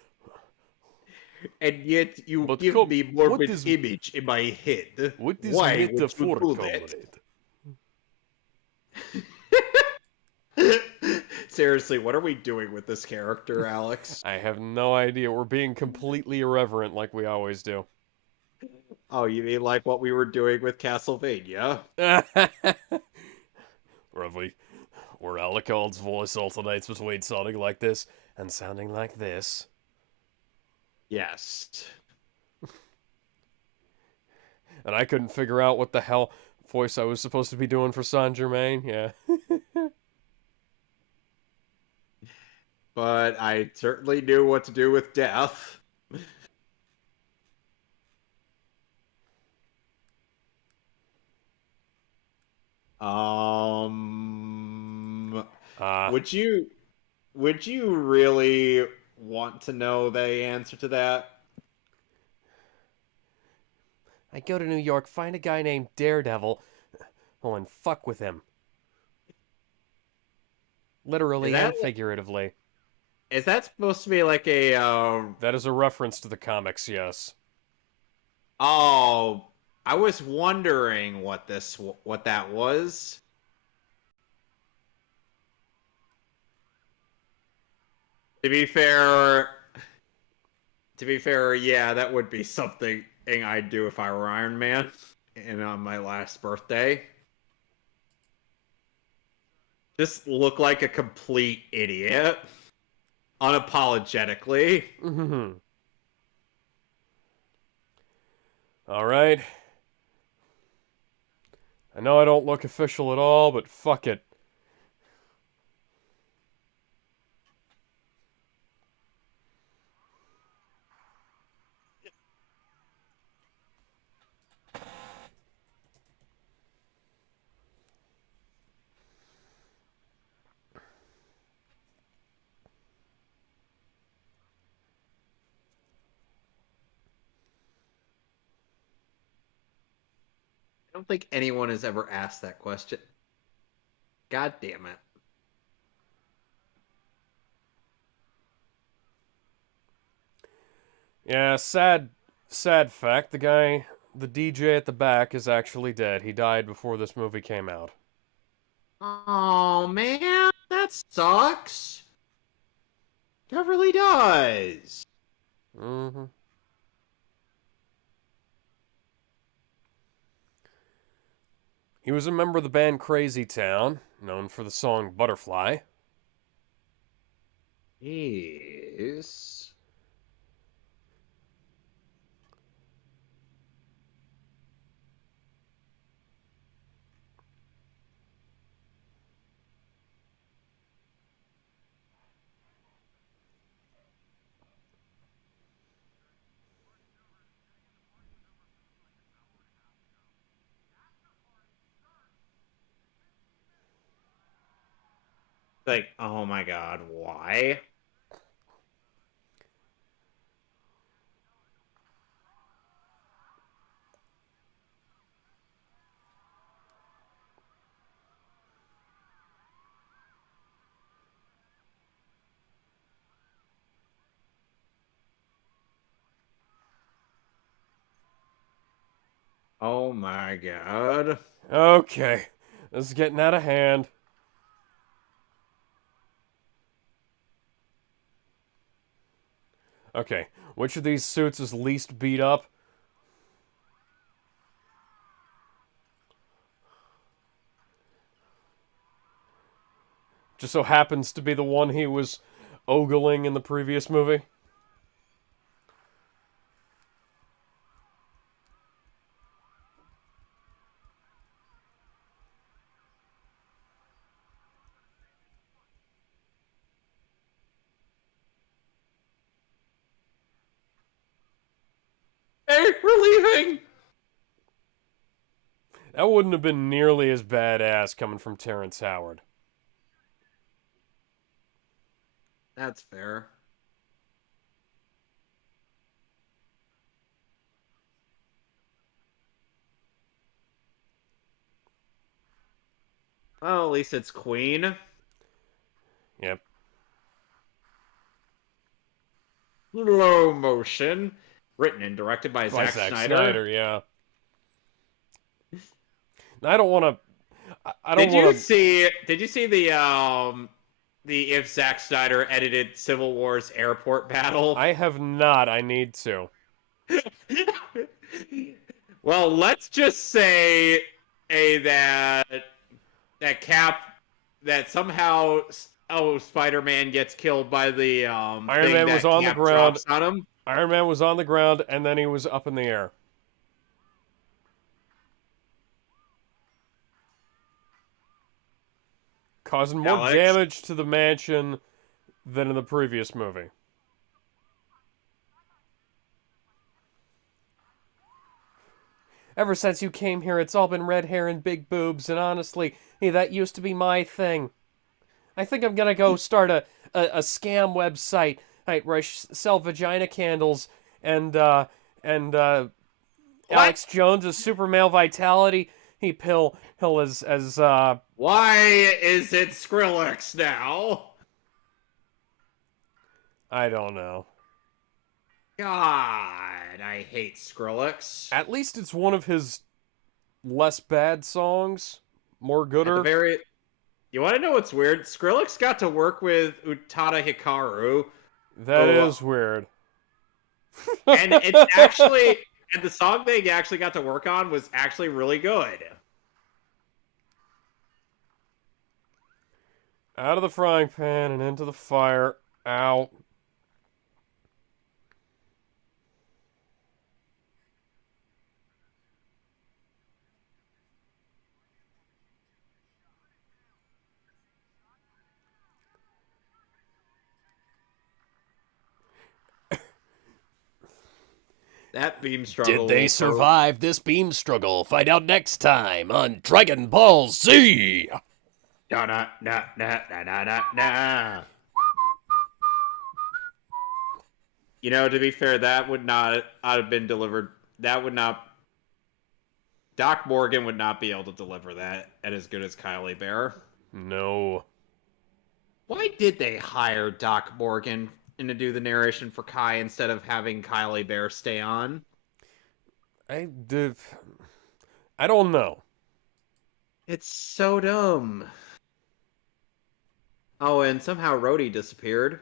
And yet you But give come, me morbid image in my head. what is Why would you metaphor, do comrade? that? Seriously, what are we doing with this character, Alex? I have no idea. We're being completely irreverent like we always do. Oh, you mean like what we were doing with Castlevania? Roughly, where Alucard's voice alternates between sounding like this and sounding like this. Yes. And I couldn't figure out what the hell voice I was supposed to be doing for Saint Germain. Yeah. But I certainly knew what to do with death. Um, Ah, would you would you really want to know the answer to that? I go to New York, find a guy named Daredevil, oh, and fuck with him. Is Literally that and figuratively. is that supposed to be like a That is a reference to the comics, yes. oh, I was wondering what that was. To be fair, yeah, that would be something I'd do if I were Iron Man and on my last birthday. Just look like a complete idiot unapologetically. Alright. I know I don't look official at all, but fuck it. I don't think anyone has ever asked that question. God damn it. Yeah, sad fact. The DJ at the back is actually dead. He died before this movie came out. Oh man, that sucks. That really does. hmm He was a member of the band Crazy Town, known for the song Butterfly. Yes. Like, oh my god, why? Oh my god. Okay, this is getting out of hand. Okay, which of these suits is least beat up? Just so happens to be the one he was ogling in the previous movie. Hey, we're leaving! That wouldn't have been nearly as badass coming from Terrence Howard. That's fair. Well, at least it's Queen. Yep. Slow motion. Written and directed by By Zack Zack Snyder. Snyder, yeah. I don't want to. I don't Did you want to. see? Did you see the if Zack Snyder edited Civil War's airport battle? I have not. I need to. Well, let's just say that Cap that somehow Spider-Man gets killed by the Iron thing Man was that on the Cap ground. drops on him. Iron Man was on the ground, and then he was up in the air, causing more Alex, damage to the mansion than in the previous movie. Ever since you came here, it's all been red hair and big boobs, and honestly, hey, that used to be my thing. I think I'm gonna go start a scam website, right, where I sell vagina candles and what? Alex Jones' super male vitality. He pill he'll as Why is it Skrillex now? I don't know. God, I hate Skrillex. At least it's one of his less bad songs, more At the gooder. very, you want to know what's weird? Skrillex got to work with Utada Hikaru, That who, is weird. and it's actually, and the song they actually got to work on was actually really good. Out of the frying pan and into the fire. Out. That beam Did struggle they will survive this beam struggle? Find out next time on Dragon Ball Z! Da da da da da da da. You know, to be fair, that would not have been delivered. That would not. Doc Morgan would not be able to deliver that at as good as Kylie Bear. No. Why did they hire Doc Morgan and to do the narration for Kai instead of having Kylie Bear stay on? I did. I don't know. It's so dumb. Oh, and somehow Rhodey disappeared.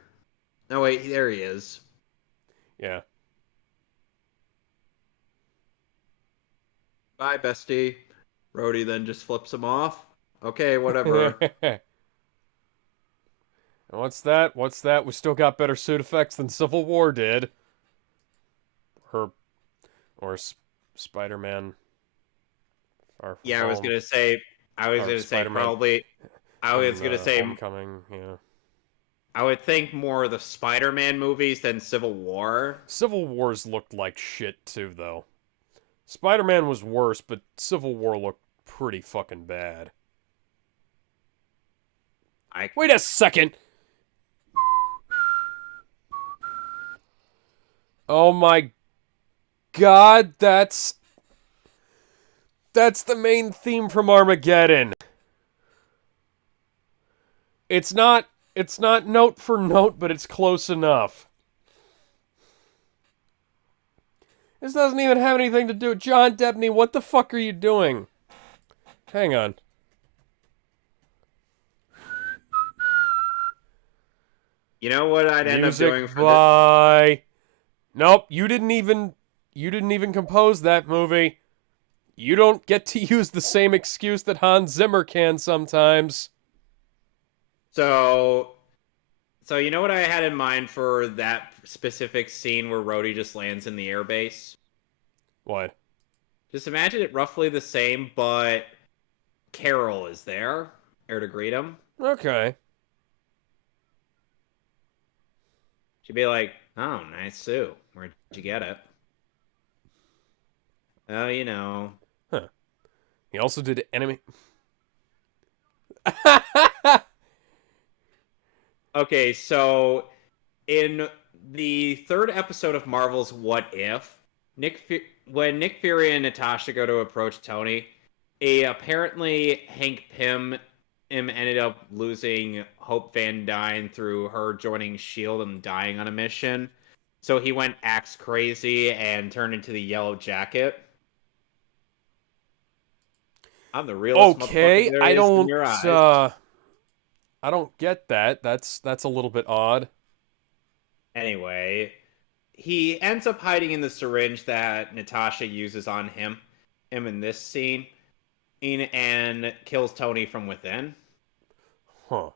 Oh wait, there he is. Yeah. Bye, bestie. Rhodey then just flips him off. Okay, whatever. What's that? What's that? We still got better suit effects than Civil War did. Her. Or Spider-Man. Far From Yeah, I was Home. gonna say. I was Or gonna say Spider-Man probably. I was in, gonna say. Homecoming, yeah. I would think more of the Spider-Man movies than Civil War. Civil Wars looked like shit too, though. Spider-Man was worse, but Civil War looked pretty fucking bad. Wait a second! Oh my god, that's the main theme from Armageddon. It's not note for note, but it's close enough. This doesn't even have anything to do. John Debney, what the fuck are you doing? Hang on. You know what I'd end up Music doing for this? by. Nope, you didn't even compose that movie. You don't get to use the same excuse that Hans Zimmer can sometimes. So, so you know what I had in mind for that specific scene where Rhodey just lands in the airbase? What? Just imagine it roughly the same, but Carol is there to greet him. Okay. She'd be like, "Oh, nice suit. Where'd you get it?" Oh, you know. Huh. He also did enemy. Okay, so in the third episode of Marvel's What If, when Nick Fury and Natasha go to approach Tony, apparently Hank Pym ended up losing Hope Van Dyne through her joining Shield and dying on a mission. So he went axe crazy and turned into the Yellow Jacket. I'm the realest motherfucker Okay, there is in your eyes. I don't get that. That's a little bit odd. Anyway, he ends up hiding in the syringe that Natasha uses on him in this scene, and kills Tony from within. Huh.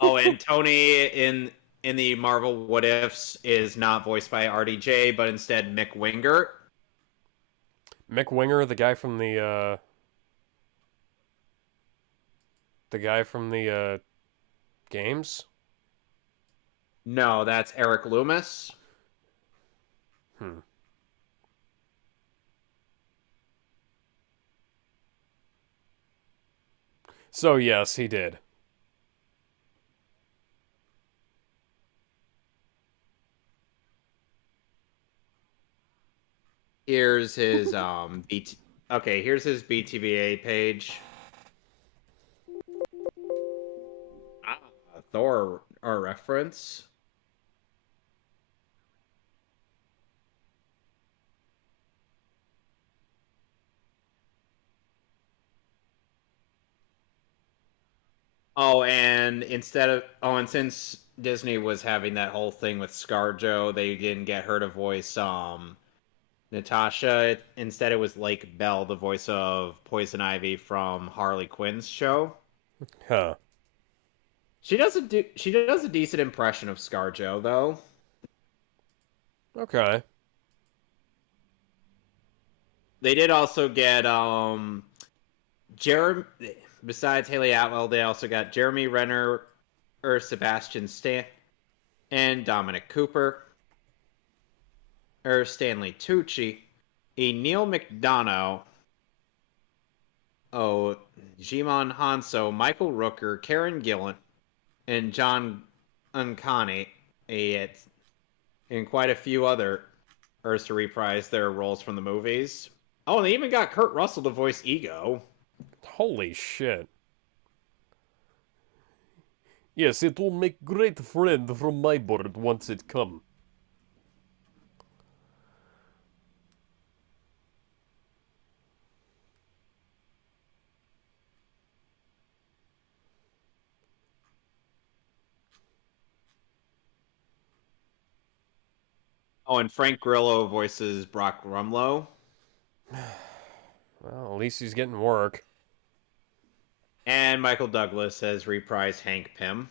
Oh, and Tony in the Marvel What Ifs is not voiced by RDJ, but instead Mick Wingert. Mick Winger, the guy from the games. No, that's Eric Loomis. Hmm. So yes, he did. Here's his Okay, here's his BTVA page. Ah, Thor a reference. And since Disney was having that whole thing with ScarJo, they didn't get her to voice Natasha. Instead, it was Lake Bell, the voice of Poison Ivy from Harley Quinn's show. Huh. She does a decent impression of ScarJo though. Okay. They did also get Jeremy. Besides Haley Atwell, they also got Jeremy Renner, or Sebastian Stan, and Dominic Cooper, or Stanley Tucci, a Neil McDonough, oh, Jimon Hanso, Michael Rooker, Karen Gillan, and John Uncanny, and quite a few others to reprise their roles from the movies. Oh, and they even got Kurt Russell to voice Ego. Holy shit. Yes, it will make great friend from my board once it come. Oh, and Frank Grillo voices Brock Rumlow. Well, at least he's getting work. And Michael Douglas has reprised Hank Pym.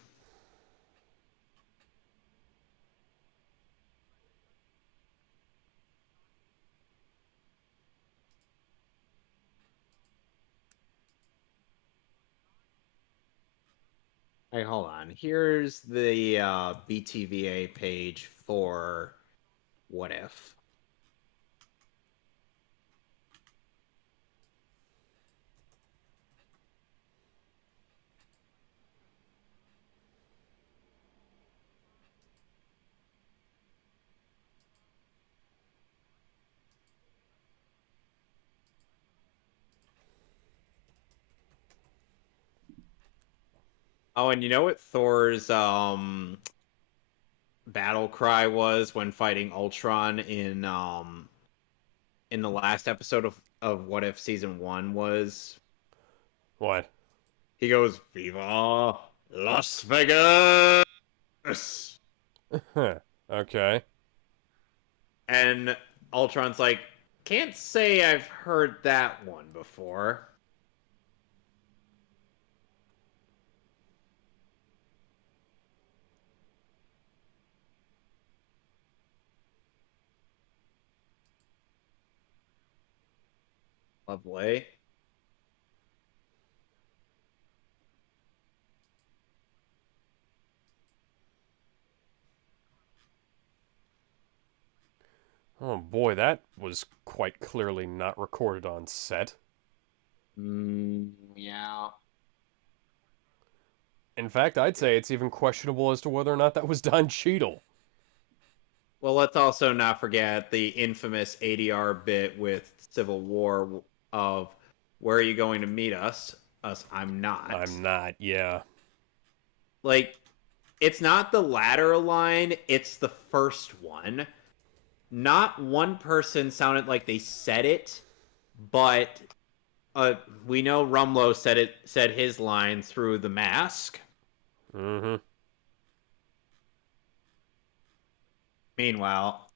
Hey, hold on. Here's the BTVA page for What If. Oh, and you know what Thor's battle cry was when fighting Ultron in the last episode of What If season 1 was? What? He goes, "Viva Las Vegas!" Okay. And Ultron's like, "Can't say I've heard that one before." Lovely. Oh boy, that was quite clearly not recorded on set. Yeah. In fact, I'd say it's even questionable as to whether or not that was Don Cheadle. Well, let's also not forget the infamous ADR bit with Civil War of "Where are you going to meet us?" Us, I'm not. I'm not, yeah. Like, it's not the latter line, it's the first one. Not one person sounded like they said it, but uh, we know Rumlow said his line through the mask. Mm-hmm. Meanwhile,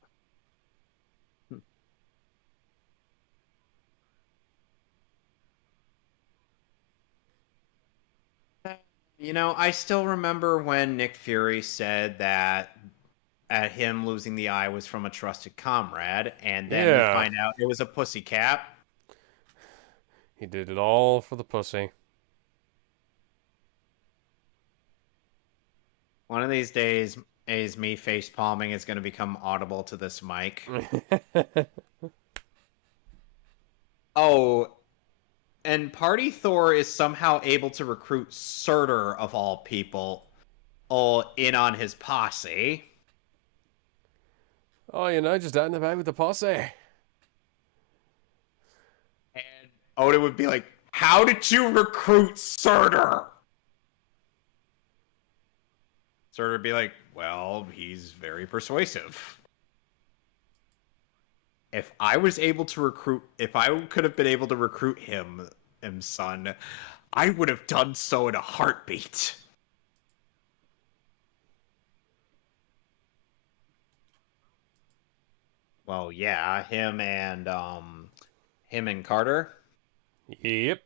I still remember when Nick Fury said that at him losing the eye was from a trusted comrade, and then we Yeah. find out it was a pussycat. He did it all for the pussy. One of these days, is me face palming is going to become audible to this mic. Oh, and Party Thor is somehow able to recruit Surtur, of all people, all in on his posse. Oh, just out in the back with the posse. And Oda would be like, "How did you recruit Surtur?" Surtur would be like, "Well, he's very persuasive. If I was able to recruit, if I could have been able to recruit him, son, I would have done so in a heartbeat." Well, yeah, him and Carter. Yep.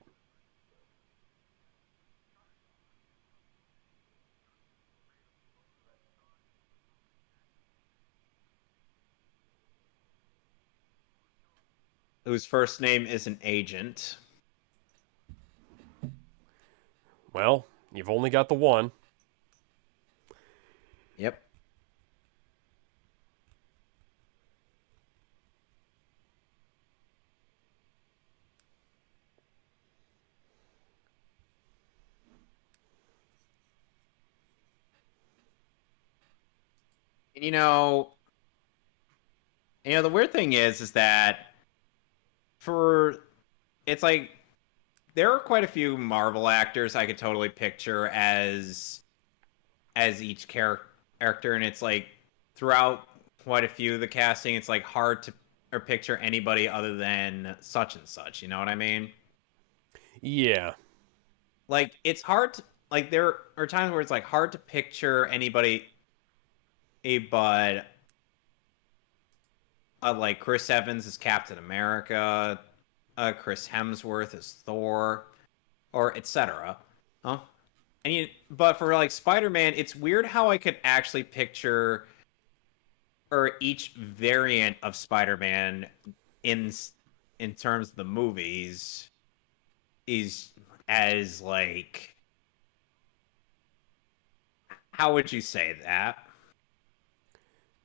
Whose first name is an agent. Well, you've only got the one. Yep. And the weird thing is that for it's like there are quite a few Marvel actors I could totally picture as each character, and it's like throughout quite a few of the casting, it's like hard to or picture anybody other than such and such. You know what I mean? Yeah. Like it's hard to, like there are times where it's like hard to picture anybody, but like Chris Evans as Captain America, Chris Hemsworth as Thor, or etc. Huh? But for like Spider-Man, it's weird how I could actually picture or each variant of Spider-Man in in terms of the movies is as like how would you say that?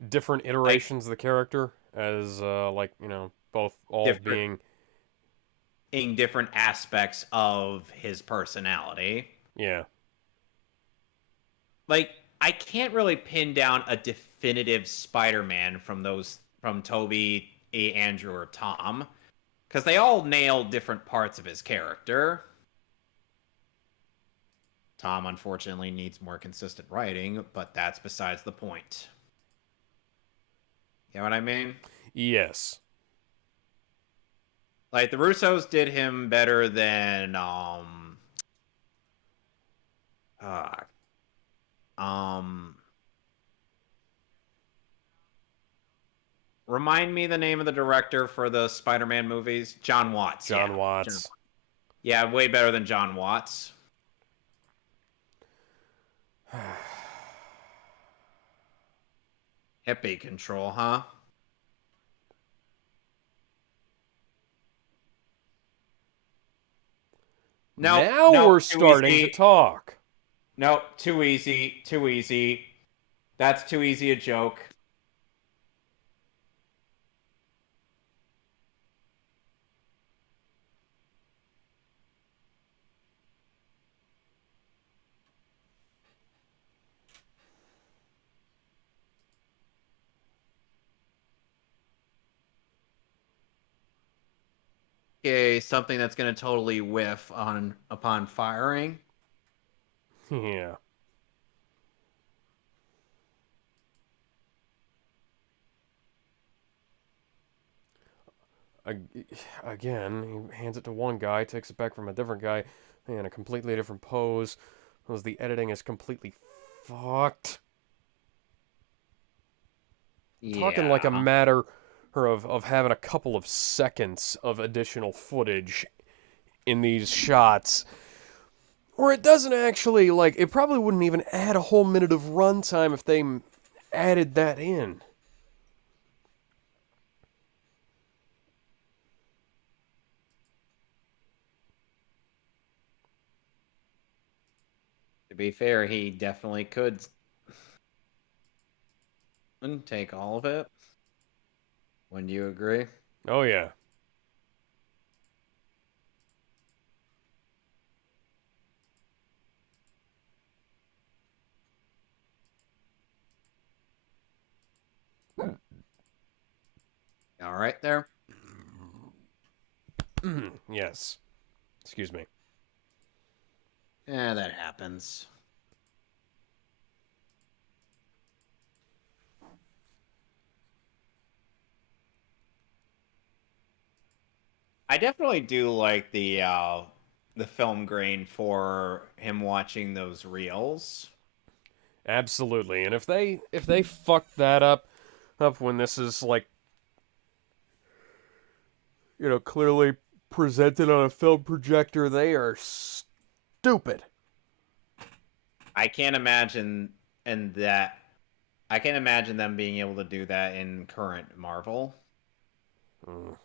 Different Like iterations of the character as, both all different being. in different aspects of his personality. Yeah. Like I can't really pin down a definitive Spider-Man from Toby, Andrew, or Tom because they all nail different parts of his character. Tom unfortunately needs more consistent writing, but that's besides the point. You know what I mean? Yes. Like the Russos did him better than uh um remind me the name of the director for the Spider-Man movies? John Watts. Yeah. John John. Watts. Yeah, way better than John Watts. Hippie control, huh? Nope, Now nope, we're too starting to easy. talk. Nope, too easy, too easy. That's too easy a joke. Okay, something that's gonna totally whiff on upon firing. Yeah. Again, he hands it to one guy, takes it back from a different guy, in a completely different pose. Because the editing is completely fucked. I'm talking like a Yeah. matter of having a couple of seconds of additional footage in these shots. Or it doesn't actually, like, it probably wouldn't even add a whole minute of runtime if they added that in. To be fair, he definitely could take all of it. Wouldn't you agree? Oh, yeah. All right there. Yes. Excuse me. Yeah, that happens. I definitely do like the film grain for him watching those reels. Absolutely. And if they fuck that up when this is like, clearly presented on a film projector, they are stupid. I can't imagine and that I can't imagine them being able to do that in current Marvel. Mm.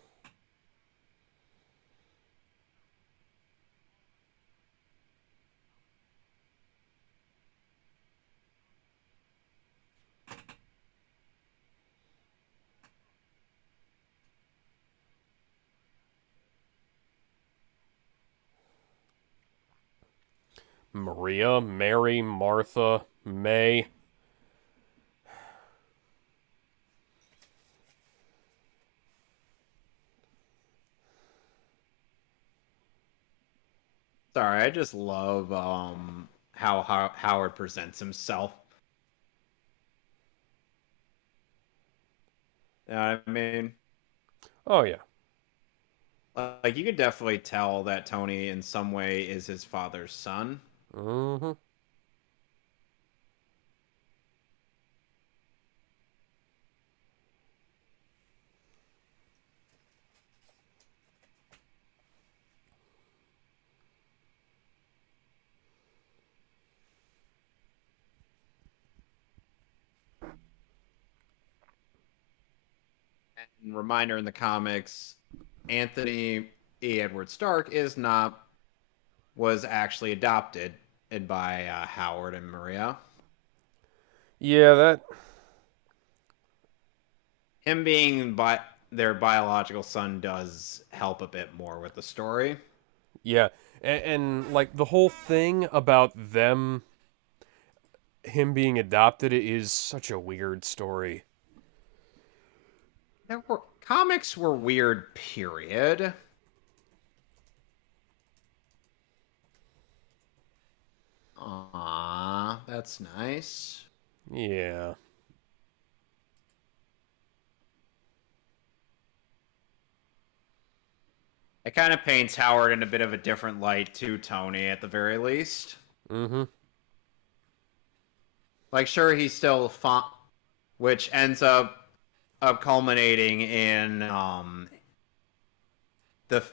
Maria, Mary, Martha, May. Sorry, I just love how Howard presents himself. You know what I mean? Oh yeah. Like you could definitely tell that Tony in some way is his father's son. Mm-hmm. And reminder in the comics, Anthony E. Edward Stark is not was actually adopted by Howard and Maria. Yeah, that. Him being their biological son does help a bit more with the story. Yeah, and like the whole thing about him being adopted is such a weird story. There were comics were weird, period. Aww, that's nice. Yeah. It kind of paints Howard in a bit of a different light too, Tony, at the very least. Mm-hmm. Like, sure, he's still fun, which ends up culminating in the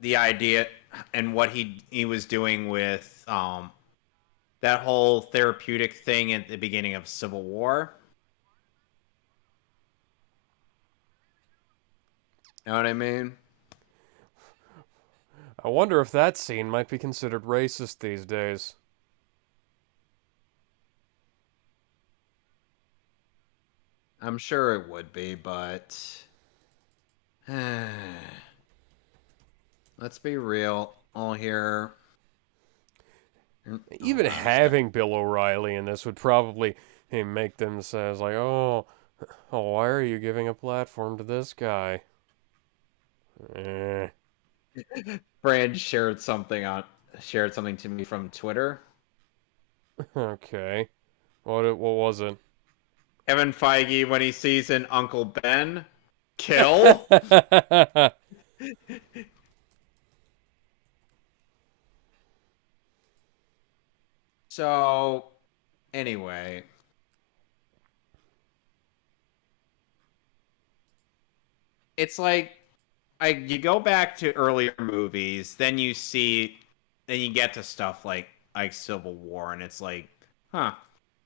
the idea and what he was doing with that whole therapeutic thing at the beginning of Civil War. You know what I mean? I wonder if that scene might be considered racist these days. I'm sure it would be, but let's be real. All here, Even hold on a sec. having Bill O'Reilly in this would probably make them says like, oh, why are you giving a platform to this guy? Eh, Brand shared something to me from Twitter. okay. What was it? Kevin Feige when he sees an Uncle Ben kill. So anyway, it's like you go back to earlier movies, then you get to stuff like Civil War, and it's like, huh,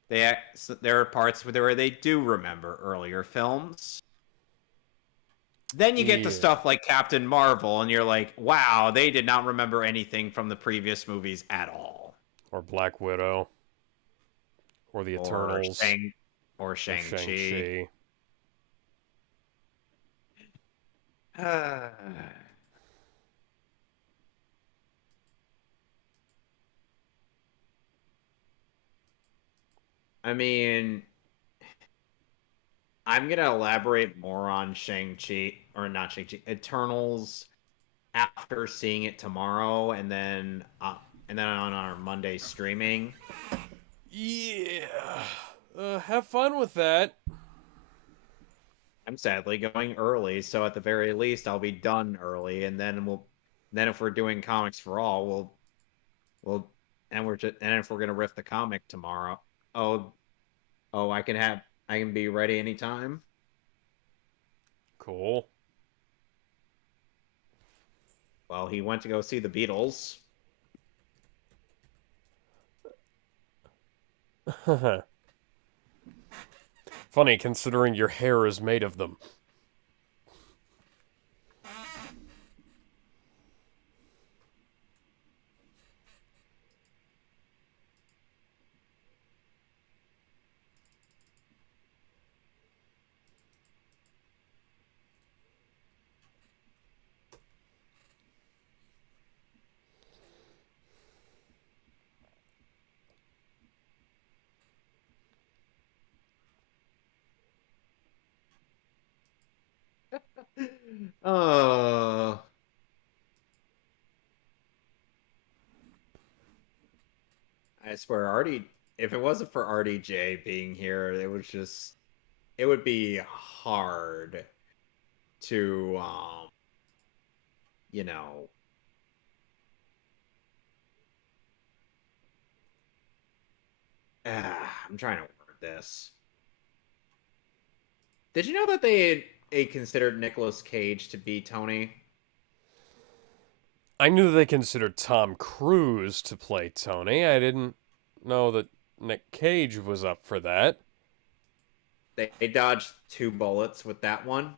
there are parts where they do remember earlier films. Then you get to Yeah. stuff like Captain Marvel, and you're like, wow, they did not remember anything from the previous movies at all. Or Black Widow. Or the Or Eternals. Or Shang-Chi. Shang-Chi. I mean, I'm gonna elaborate more on Shang-Chi, or not Shang-Chi, Eternals after seeing it tomorrow, and then on our Monday streaming. Yeah. Have fun with that. I'm sadly going early, so at the very least, I'll be done early, and then if we're doing comics for all, we'll, and if we're gonna riff the comic tomorrow, oh, oh, I can be ready anytime. Cool. Well, he went to go see the Beatles. Funny considering your hair is made of them. Oh, I swear, if it wasn't for RDJ being here, it would be hard to, you know, I'm trying to word this. Did you know that they considered Nicolas Cage to be Tony? I knew they considered Tom Cruise to play Tony. I didn't know that Nick Cage was up for that. They dodged two bullets with that one.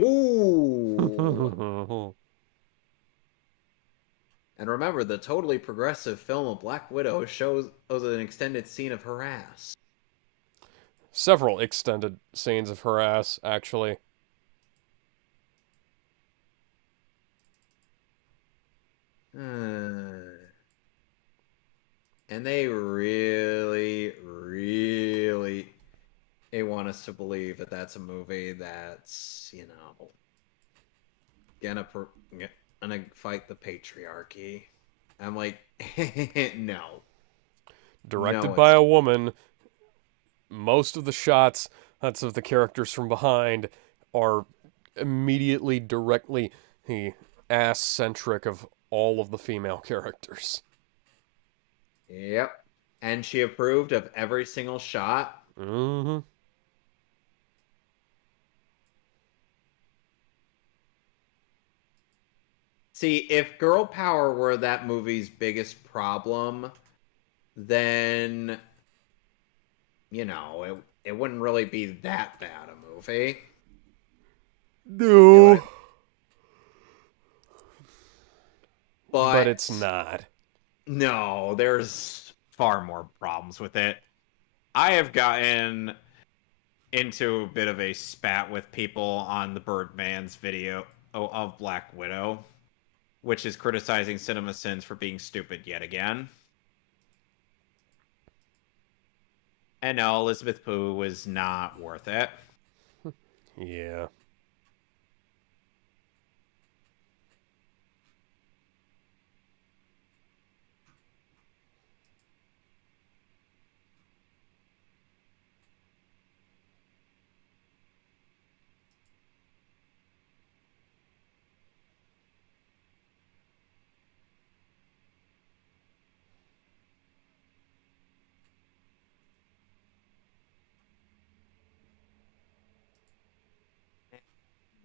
Ooh. And remember, the totally progressive film of Black Widow shows an extended scene of her ass. Several extended scenes of her ass, actually. And they really, really they want us to believe that that's a movie that's. gonna gonna fight the patriarchy. I'm like, no, Directed no, by it's a woman, most of the shots that's of the characters from behind are immediately directly the ass centric of all of the female characters. yep. And she approved of every single shot. Mm-hmm. See, if girl power were that movie's biggest problem, then it wouldn't really be that bad a movie. It would, No. But it's but not. no, there's far more problems with it. I have gotten into a bit of a spat with people on the Birdman's video of Black Widow, which is criticizing CinemaSins for being stupid yet again. And no, Elizabeth Pooh was not worth it. Yeah.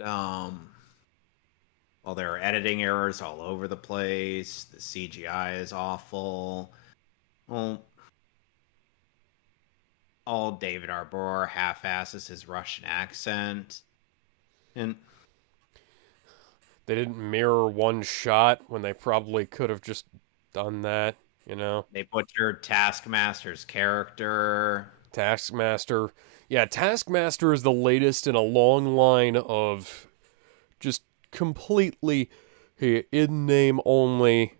Um, well, there are editing errors all over the place. The CGI is awful. Well, all David Arbor half-asses his Russian accent, and They didn't mirror one shot when they probably could have just done that, you know? they butchered Taskmaster's character. Taskmaster. Yeah, Taskmaster is the latest in a long line of just completely in name only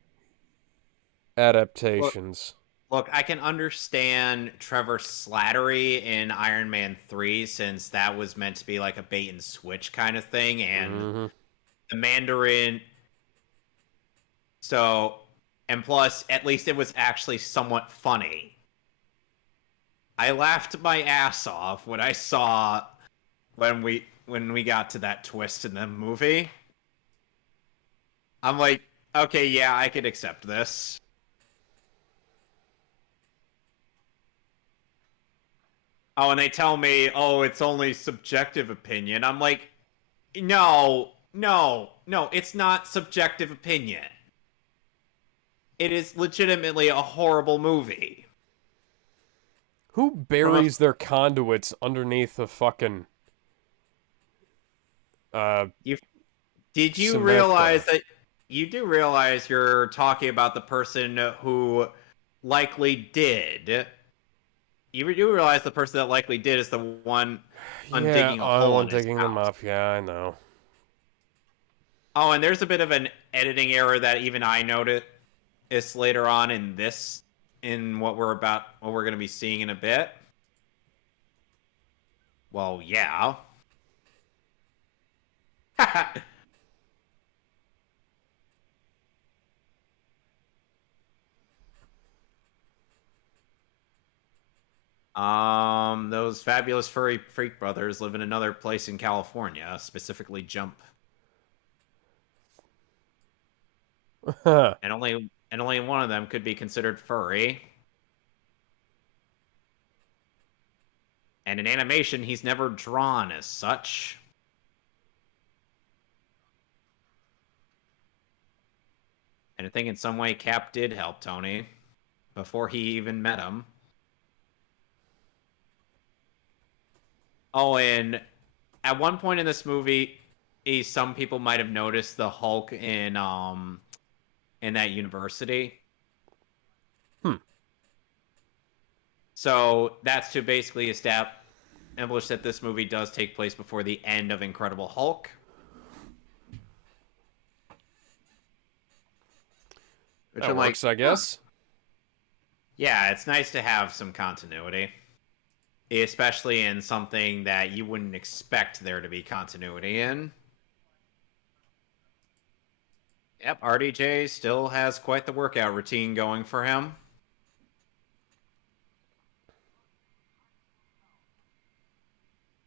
Look, adaptations. look, I can understand Trevor Slattery in Iron Man 3 since that was meant to be like a bait and switch kind of thing, and Mm-hmm. the Mandarin. So, and plus, at least it was actually somewhat funny. I laughed my ass off when I saw when we got to that twist in the movie. I'm like, okay, yeah, I could accept this. Oh, and they tell me, oh, it's only subjective opinion. I'm like, no, no, no, it's not subjective opinion. It is legitimately a horrible movie. Who From a buries their conduits underneath the fucking uh, you did you cement realize there? that you do realize you're talking about the person who likely did. You do realize the person that likely did is the one Yeah, undigging a I hole in want his digging them house. up. Yeah, I know. Oh, and there's a bit of an editing error that even I noticed later on in what we're going to be seeing in a bit. Well, yeah. Those fabulous furry freak brothers live in another place in California, specifically Jump, and only one of them could be considered furry. And in animation, he's never drawn as such. And I think in some way Cap did help Tony before he even met him. Oh, and at one point in this movie, some people might have noticed the Hulk in that university. Hmm. So that's to basically establish that this movie does take place before the end of Incredible Hulk. Which That I'm like, works, I huh. guess. Yeah, it's nice to have some continuity, especially in something that you wouldn't expect there to be continuity in. Yep, RDJ still has quite the workout routine going for him.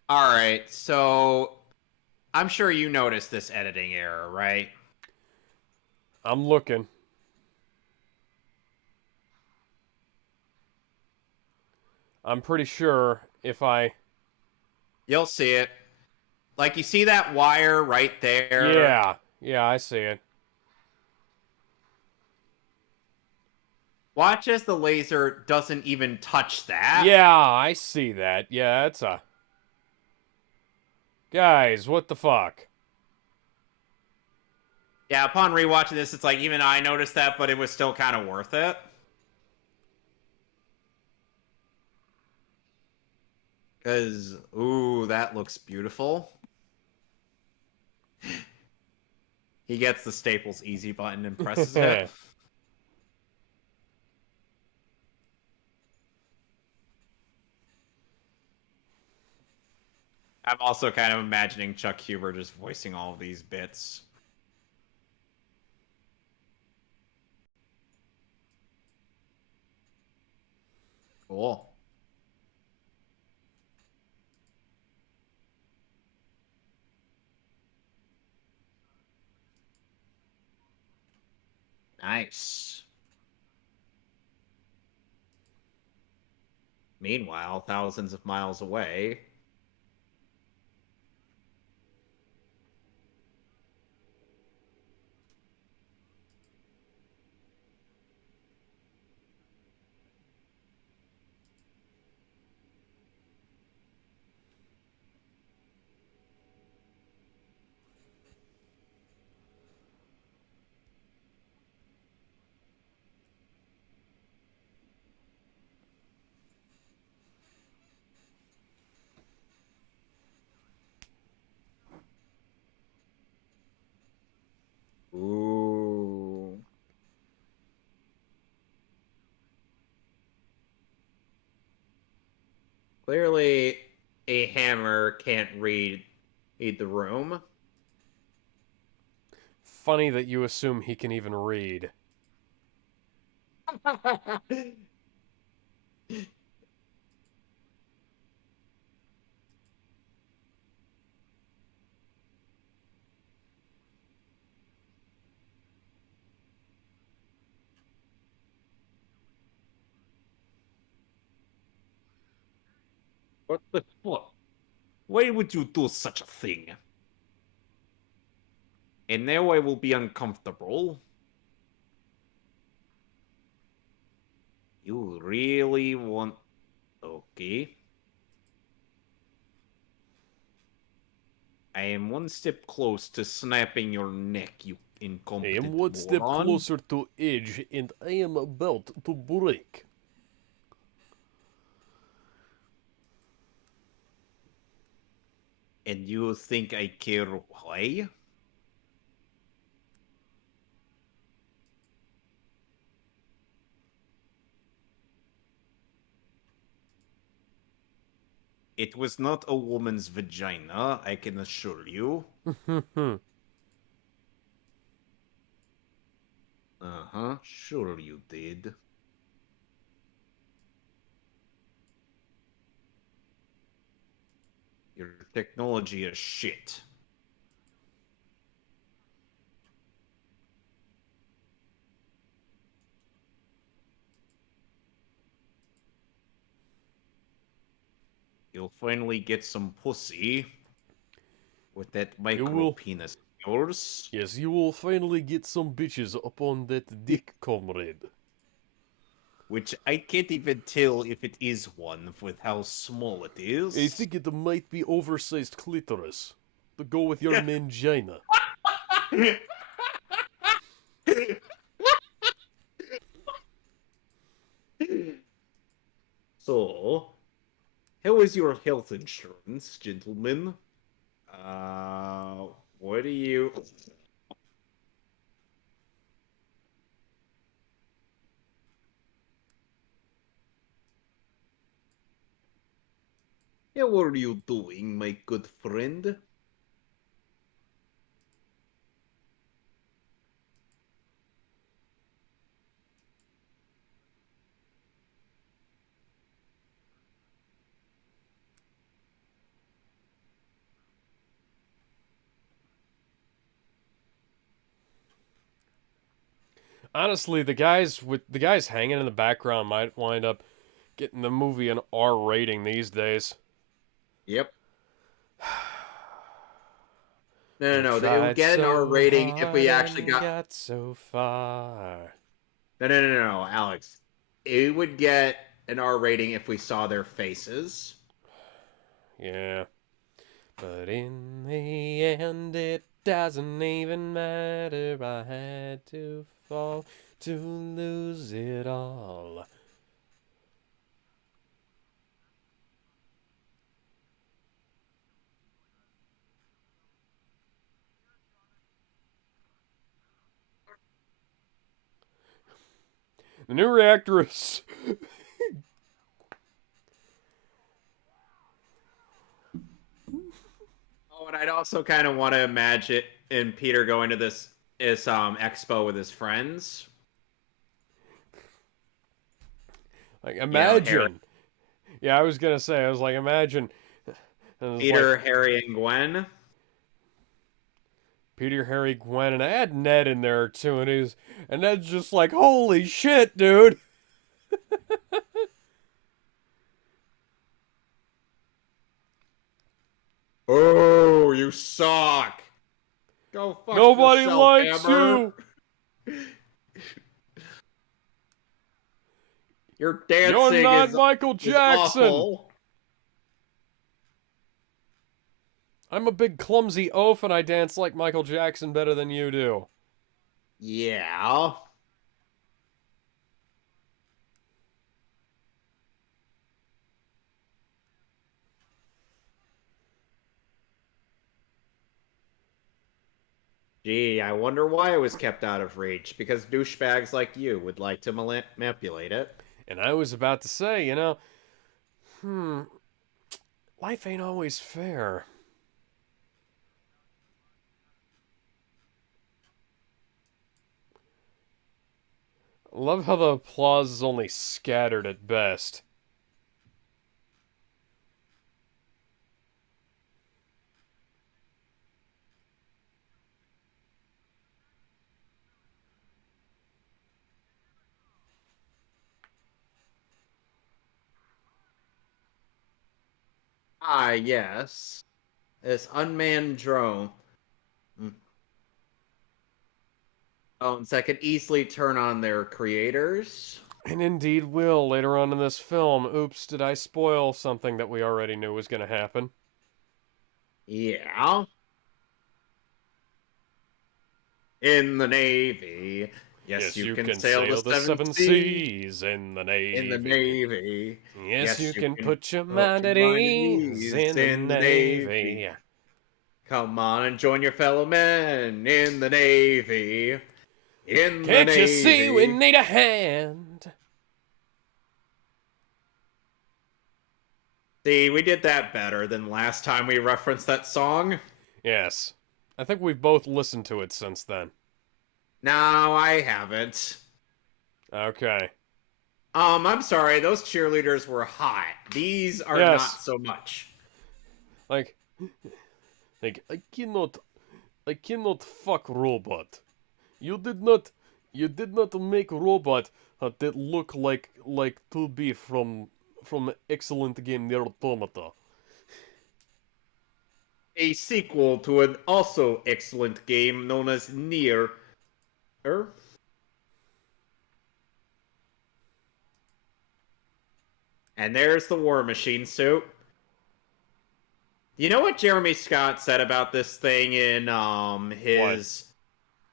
All right, so I'm sure you noticed this editing error, right? I'm looking. I'm pretty sure if I... You'll see it. Like, you see that wire right there? Yeah. Yeah, I see it. Watch as the laser doesn't even touch that. Yeah, I see that. Yeah, that's a... Guys, what the fuck? Yeah, upon rewatching this, it's like, even I noticed that, but it was still kind of worth it. Because, ooh, that looks beautiful. He gets the Staples Easy button and presses it. I'm also kind of imagining Chuck Huber just voicing all of these bits. Cool. Nice. Meanwhile, thousands of miles away. Ooh. Clearly, a hammer can't read the room. Funny that you assume he can even read. What the fuck? Why would you do such a thing? And now I will be uncomfortable. You really want... Okay. I am one step close to snapping your neck, you I am incompetent one step moron. closer to Edge, and I am about to break. And you think I care why? It was not a woman's vagina, I can assure you. Uh-huh, sure you did. Your technology is shit. You'll finally get some pussy with that You micro will... penis of yours. Yes, you will finally get some bitches upon that dick, comrade. Which I can't even tell if it is one with how small it I is. think it might be oversized clitoris. To go with your mangina. So, how is your health insurance, gentlemen? What do you... Yeah, what are you doing, my good friend? Honestly, the guys hanging in the background might wind up getting the movie an R rating these days. Yep. No, We no, no. It would tried get an R so rating if hard we actually and got. got so far. No, no, no, no, no, Alex. It would get an R rating if we saw their faces. Yeah. But in the end, it doesn't even matter. I had to fall to lose it all. The new reactor is. Oh, and I'd also kind of want to imagine in Peter going to this expo with his friends. Like, You know, Harry, imagine. Yeah, I was gonna say, I was like, imagine. And it was like, Peter, Harry, and Gwen. Peter, Harry, Gwen, and I had Ned in there too, and Ned's just like, holy shit, dude. Oh, you suck. Go fuck Nobody yourself, likes Amber. you. Your You're dancing not is Michael is Jackson. awful. I'm a big clumsy oaf, and I dance like Michael Jackson better than you do. Yeah. Gee, I wonder why it was kept out of reach. Because douchebags like you would like to manipulate it. And I was about to say, hmm, life ain't always fair. Love how the applause is only scattered at best. Ah, yes. This unmanned drone. Hmm. Phones that could easily turn on their creators. And indeed will later on in this film. Oops, did I spoil something that we already knew was going to happen? Yeah. In the Navy. Yes, Yes, you you can can sail the sail the seven seven seas seas in the in the Navy. Navy. Yes, Yes, you you can can put your put mind your at mind at ease ease in the in the Navy. Navy. Come on and join your fellow men in the Navy. In the Can't you see we Navy. need a hand? See, we did that better than last time we referenced that song. Yes. I think we've both listened to it since then. No, I haven't. Okay. I'm sorry, those cheerleaders were hot. These are not Yes. so much. Like, like I cannot fuck robot. You did not, you did not make robot that look like to be from excellent game Nier Automata. A sequel to an also excellent game known as Nier. Er? And there's the War Machine suit. You know what Jeremy Scott said about this thing What?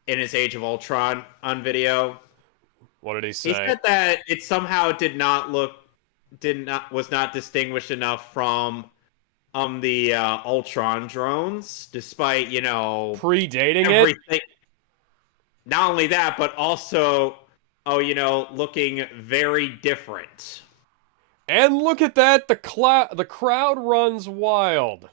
in his Age of Ultron on video? What did he He say? said that it somehow did not was not distinguished enough from the Ultron drones, despite Predating it? everything. Not only that, but also looking very different. And look at that, the crowd runs wild.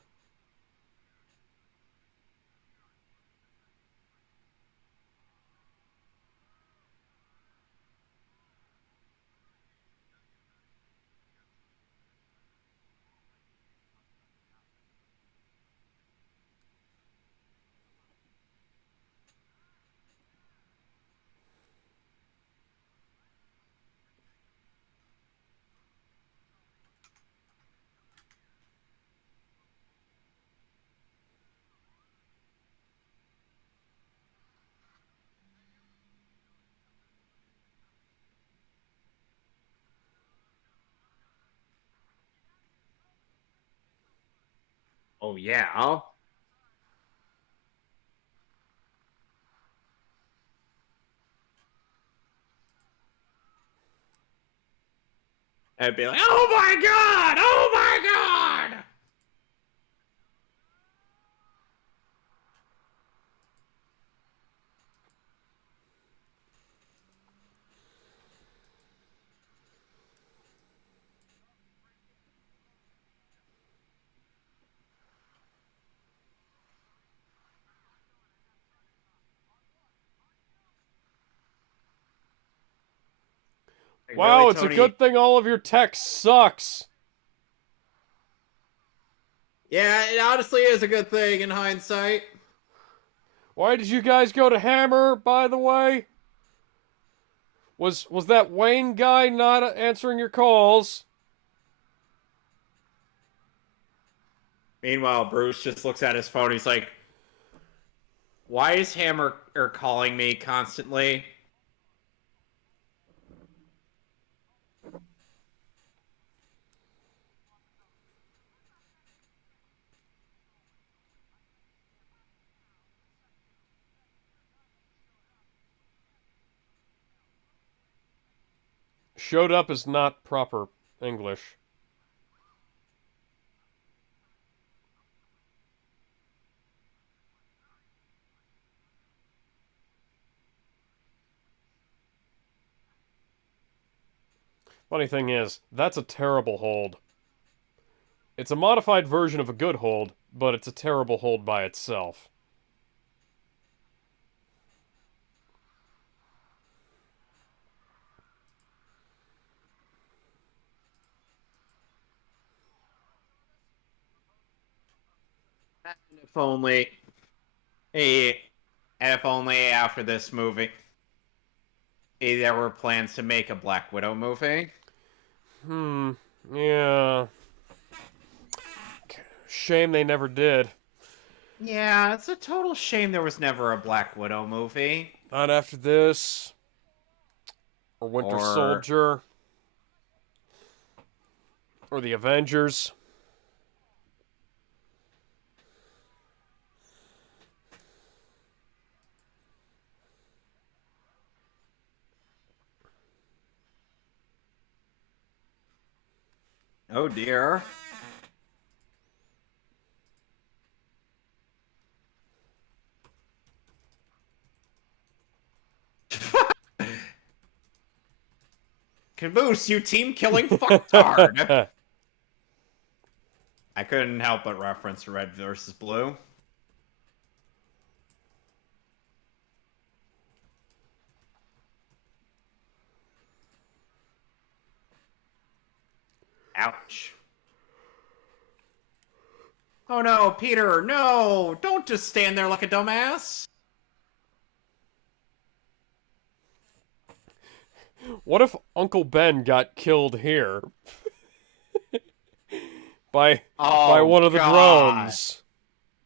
Oh yeah. I'd be like, oh my god! Oh my god! Like, really, Wow, it's a Tony? good thing all of your text sucks. Yeah, it honestly is a good thing in hindsight. Why did you guys go to Hammer, by the way? Was that Wayne guy not answering your calls? Meanwhile, Bruce just looks at his phone. He's like, why is Hammer calling me constantly? Showed up is not proper English. Funny thing is, that's a terrible hold. It's a modified version of a good hold, but it's a terrible hold by itself. If only, hey, if only after this movie, there were plans to make a Black Widow movie. Yeah. Shame they never did. Yeah, it's a total shame there was never a Black Widow movie. Not after this. Or Winter Or, Soldier. Or the Avengers. oh dear. Caboose, you team killing fucktard. I couldn't help but reference Red versus Blue. Ouch. Oh no, Peter, no! Don't just stand there like a dumbass! What if Uncle Ben got killed here? by Oh one of the god! drones?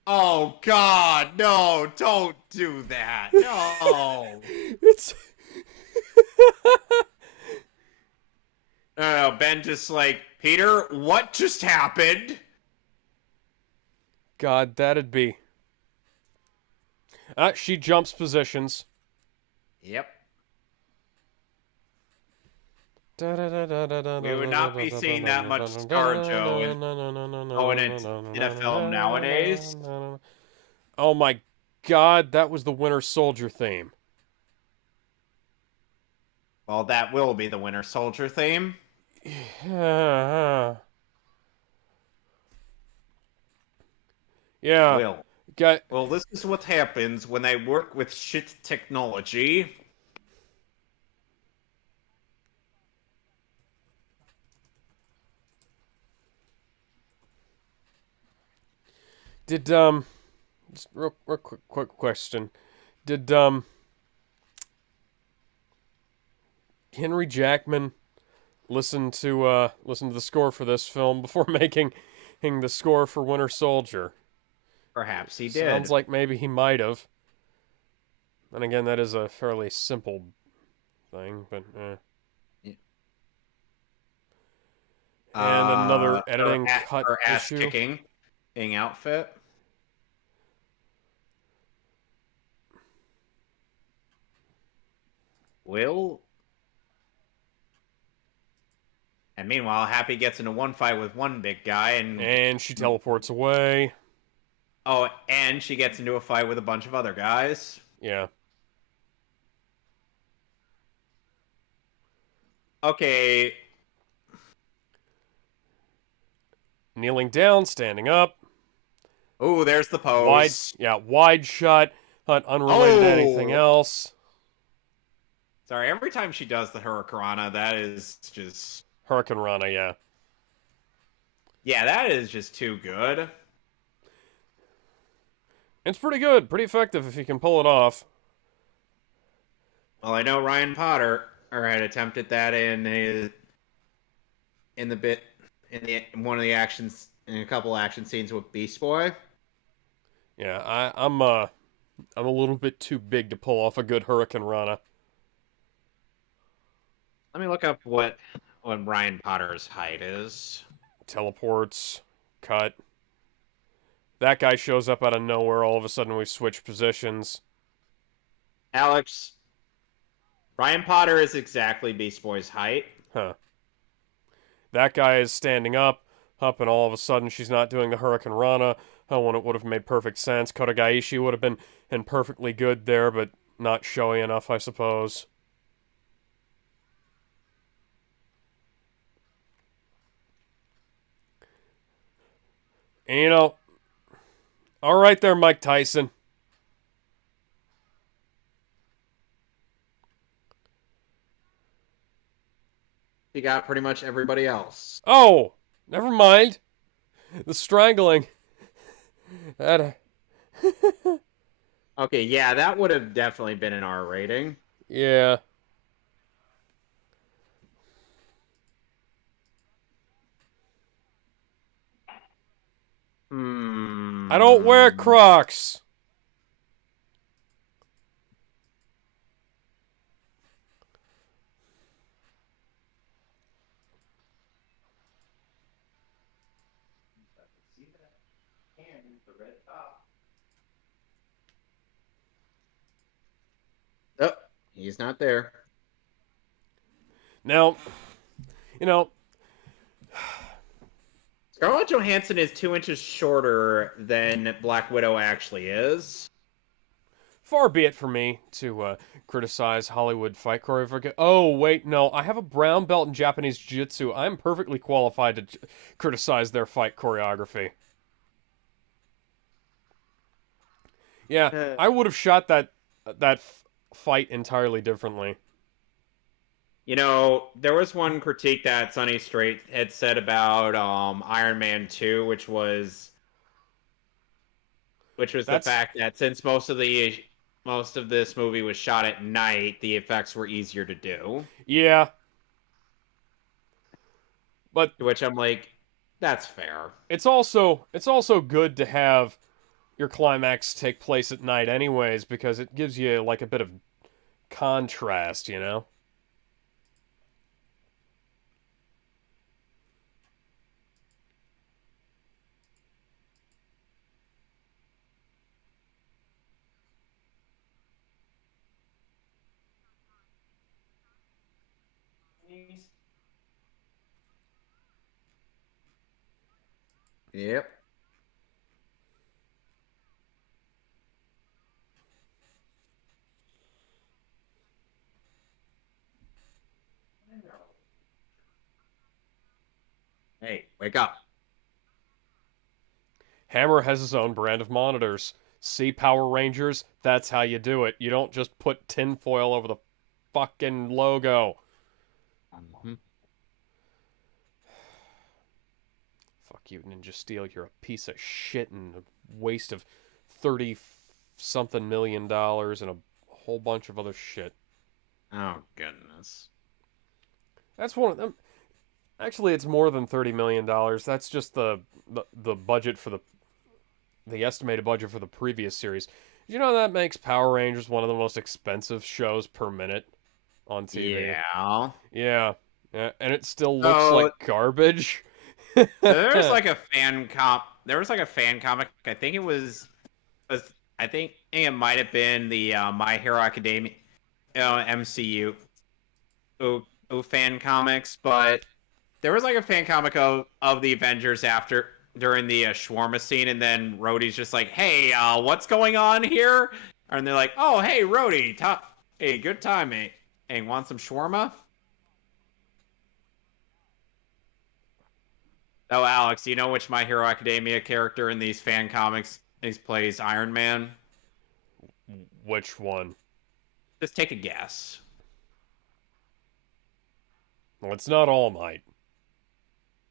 Oh god, no, don't do that. No. It's No, Ben just like, Peter, what just happened? God, that'd be. She jumps positions. Yep. We We would not be seeing that much ScarJo in a film nowadays. Oh my god, that was the Winter Soldier theme. Well, that will be the Winter Soldier theme. Yeah. Will. Got Well, this is what happens when I work with shit technology. did just real quick question. Did Henry Jackman listen to the score for this film before making the score for Winter Soldier? Perhaps he did. Sounds like maybe he might have. And again, that is a fairly simple thing, but and another editing cut for ass issue. kicking. outfit. Will. And meanwhile, Happy gets into one fight with one big guy, and And she teleports away. oh, and she gets into a fight with a bunch of other guys. Yeah. Okay. Kneeling down, standing up. Oh, there's the pose. Wide shot, unrelated to anything Oh, else. sorry. Every time she does the Hurricanrana, that is just Hurricane Rana, yeah. yeah, that is just too good. It's pretty good, pretty effective if you can pull it off. Well, I know Ryan Potter had attempted that in the bit in one of the actions in a couple action scenes with Beast Boy. Yeah, I'm a little bit too big to pull off a good Hurricane Rana. Let me look up what Ryan Potter's height is. Teleports, cut. That guy shows up out of nowhere. All of a sudden, we switch positions. Alex, Ryan Potter is exactly Beast Boy's height. Huh. That guy is standing up, and all of a sudden she's not doing the Hurricane Rana. When it would have made perfect sense. Kotagaishi would have been perfectly good there, but not showy enough, I suppose. And, all right there, Mike Tyson. He got pretty much everybody else. Oh, never mind. The strangling. That. Okay, yeah, that would have definitely been an R rating. Yeah. I don't wear Hmm. Crocs. Oh, he's not there. Now, you know, Scarlett Johansson is 2 inches shorter than Black Widow actually is. far be it for me to criticize Hollywood fight choreography. Oh, wait, no. I have a brown belt in Japanese Jiu-Jitsu. I'm perfectly qualified to criticize their fight choreography. Yeah, I would have shot that fight entirely differently. You know, there was one critique that Sonny Strait had said about Iron Man 2, which was the That's fact that since most of this movie was shot at night, the effects were easier to do. yeah, but To which I'm like, that's fair. it's also good to have your climax take place at night anyways because it gives you like a bit of contrast, you know? Yep. Hey, wake up. Hammer has his own brand of monitors. See Power Rangers? That's how you do it. You don't just put tinfoil over the fucking logo. Mhm. Fuck you, Ninja Steel. You're a piece of shit and a waste of 30 something million dollars and a whole bunch of other shit. Oh, goodness. That's one of them. Actually, it's more than $30 million. That's just the budget for the estimated budget for the previous series. You know that makes Power Rangers one of the most expensive shows per minute on TV. Yeah. Yeah, yeah, and it still looks like So, garbage. so there's like a fan comp there was like a fan comic. I think it I think it might have been the My Hero Academia MCU fan comics, but there was like a fan comic of the Avengers after during the shawarma scene, and then Rhodey's just like, "Hey, what's going on here?" And they're like, "Oh, hey, Rhodey, hey, good time, mate. Hey, want some shawarma?" Oh, Alex, do you know which My Hero Academia character in these fan comics plays Iron Man? Which one? Just take a guess. Well, it's not All Might.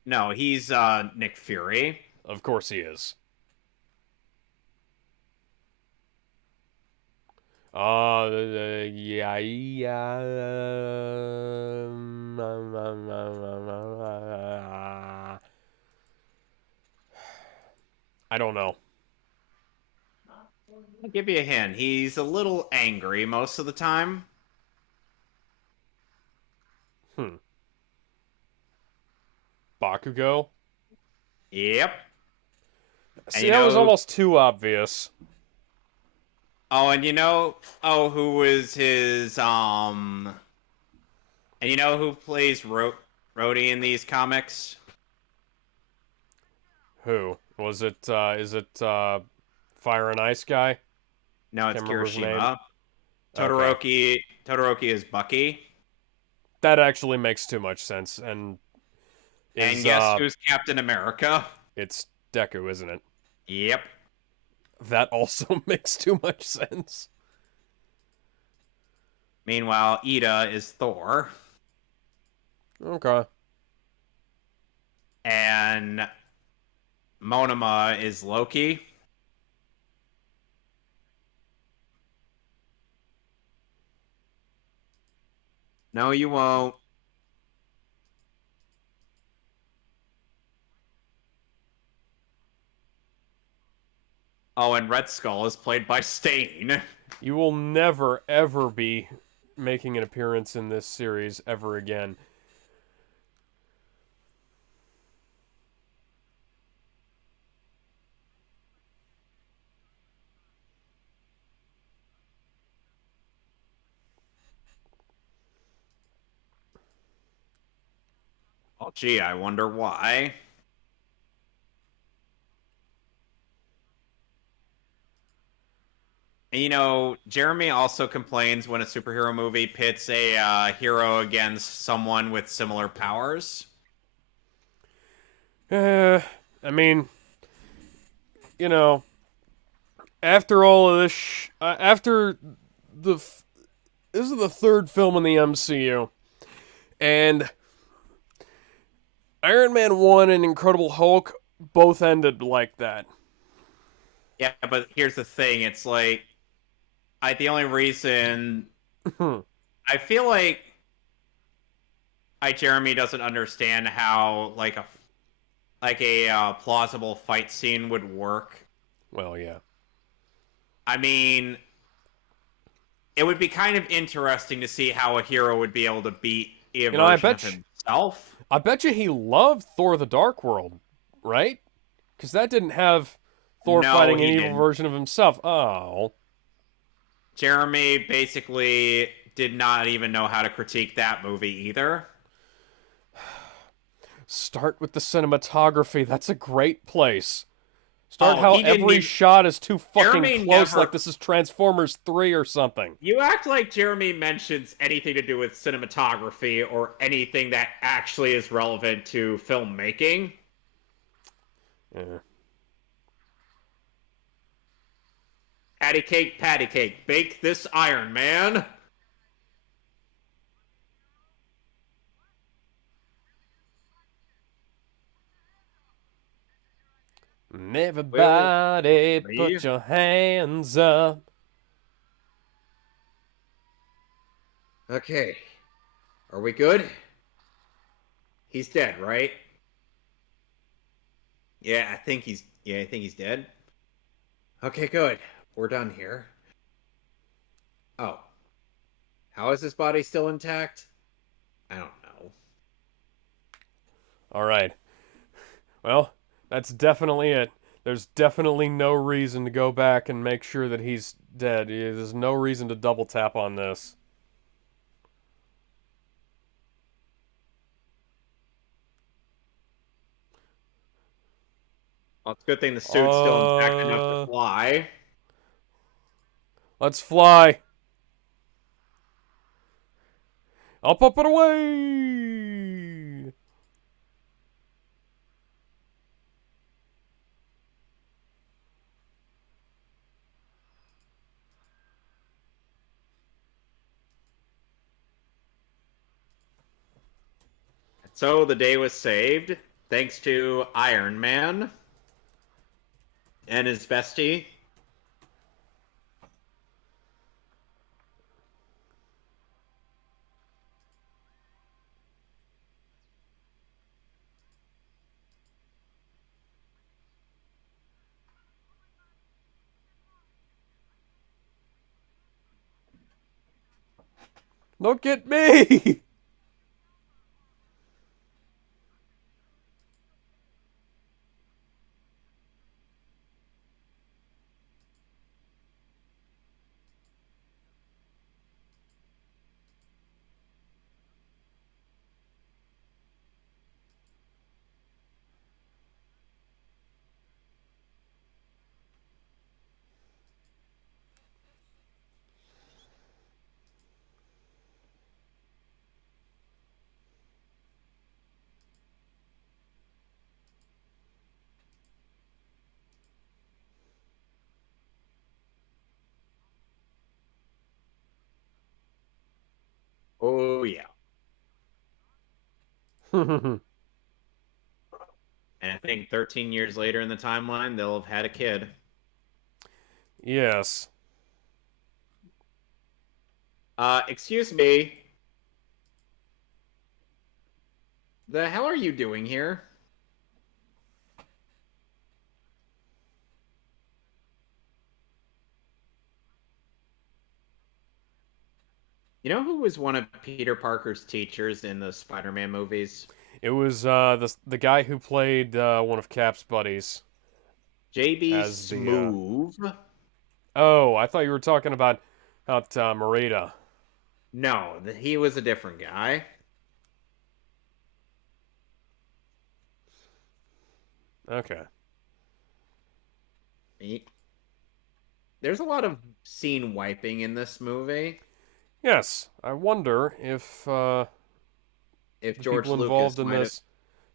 No, he's Nick Fury. Of course he is. Yeah, yeah. I don't know. I'll give you a hint. He's a little angry most of the time. Hmm. Bakugo? Yep. And See, that was almost too obvious. oh, and who was his and you know who plays Rhodey in these comics? Who? Was it, is it, Fire and Ice guy? No, it's Can't remember his name. Kirishima. Okay. Todoroki is Bucky. That actually makes too much sense, And guess who's Captain America? it's Deku, isn't it? Yep. That also makes too much sense. Meanwhile, Ida is Thor. Okay. And Monoma is Loki. No, you won't. Oh, and Red Skull is played by Stain. You will never, ever be making an appearance in this series ever again. Oh, gee, I wonder why. And, Jeremy also complains when a superhero movie pits a hero against someone with similar powers. I mean, you know, after all of this, after this is the third film in the MCU, and Iron Man 1 and Incredible Hulk both ended like that. Yeah, but here's the thing. It's like, the only reason I feel like Jeremy doesn't understand how a plausible fight scene would work. Well, yeah. I mean, it would be kind of interesting to see how a hero would be able to beat a version of himself. I bet you he loved Thor: The Dark World, right? Because that didn't have Thor fighting an evil version of himself. Oh. Jeremy basically did not even know how to critique that movie either. Start with the cinematography. That's a great place. Start how every shot is too fucking close, like this is Transformers 3 or something. You act like Jeremy mentions anything to do with cinematography or anything that actually is relevant to filmmaking. Yeah. Patty cake, bake this Iron Man. Everybody put your hands up. Okay. Are we good? He's dead, right? Yeah, I think he's dead. Okay, good. We're done here. Oh. How is his body still intact? I don't know. All right. Well, that's definitely it. There's definitely no reason to go back and make sure that he's dead. There's no reason to double tap on this. Well, it's a good thing the suit's still intact enough to Uh, fly. let's fly. Up, up, and away. So the day was saved thanks to Iron Man and his bestie. Look at me. Oh, yeah. And I think 13 years later in the timeline, they'll have had a kid. Yes. Excuse me. The hell are you doing here? You know who was one of Peter Parker's teachers in the Spider-Man movies? It was the guy who played one of Cap's buddies JB as the Smoove. Oh, I thought you were talking about Marita. No, he was a different guy. Okay. He- There's a lot of scene wiping in this movie. Yes, I wonder if If the George people Lucas involved in might have.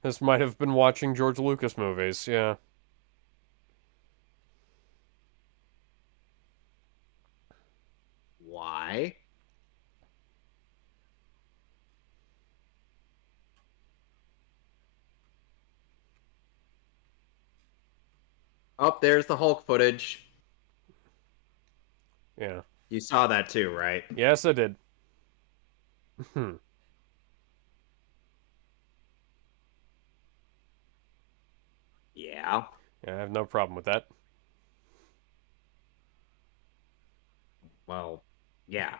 this might have been watching George Lucas movies. Yeah. Why? Oh, there's the Hulk footage. Yeah. You saw that too, right? Yes, I did. Yeah. Yeah, I have no problem with that. Well, yeah.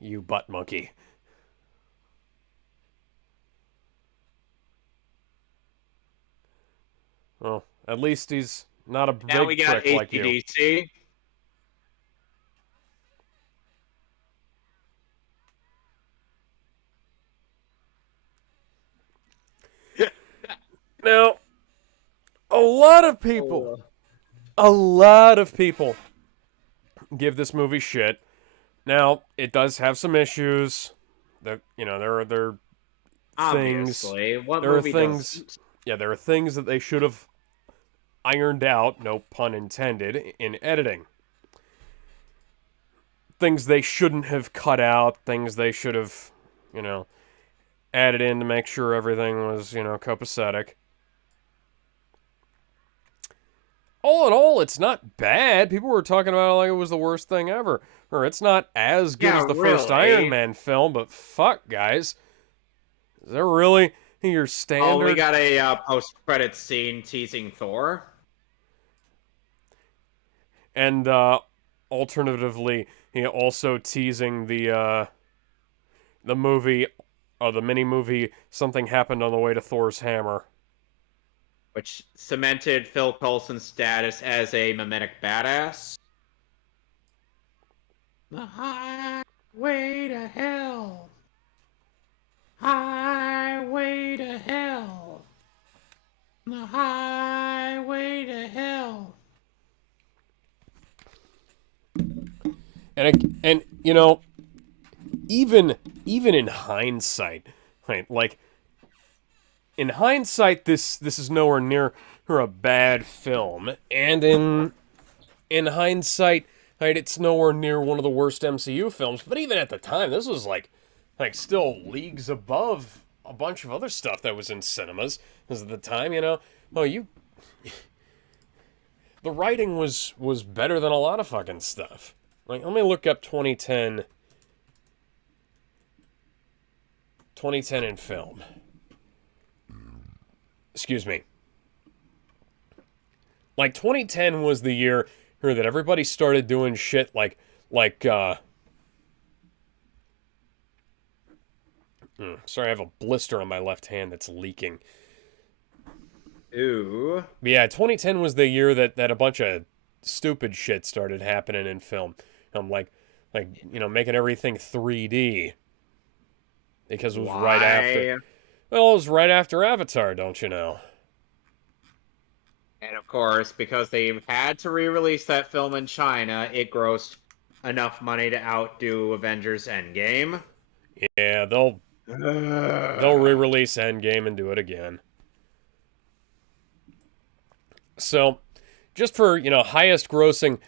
You butt monkey. Well, at least he's not a Now we big got prick like you. ACDC. Now, a lot of people, Oh, a lot of people give this movie shit Now, it does have some issues. That there are things, Obviously, what there are movie things, doesn't? yeah, there are things that they should have ironed out, no pun intended, in editing. Things they shouldn't have cut out, things they should have, you know, added in to make sure everything was, copacetic. All in all, it's not bad. People were talking about it like it was the worst thing ever. Or it's not as good as Yeah, the first Iron really. Man film, but fuck, guys. Is that really your Oh, we standard? got a post-credit scene teasing Thor. And alternatively, he also teasing the movie, the mini movie, Something Happened on the Way to Thor's Hammer. Which cemented Phil Coulson's status as a mimetic badass. The highway to hell. Highway to hell. The highway to hell. And even in hindsight, right? Like in hindsight, this is nowhere near a bad film, and in hindsight, right, it's nowhere near one of the worst MCU films. But even at the time, this was like still leagues above a bunch of other stuff that was in cinemas. Because at the time, the writing was better than a lot of fucking stuff. Like, let me look up 2010 in film. Excuse me. Like 2010 was the year that everybody started doing shit like sorry, I have a blister on my left hand that's leaking. Ooh. But yeah, 2010 was the year that a bunch of stupid shit started happening in film. Making everything 3D because it was right after. Why? Well, it was right after Avatar, don't you know? And of course, because they had to re-release that film in China, it grossed enough money to outdo Avengers Endgame. Yeah, they'll re-release Endgame and do it again. So, just for highest grossing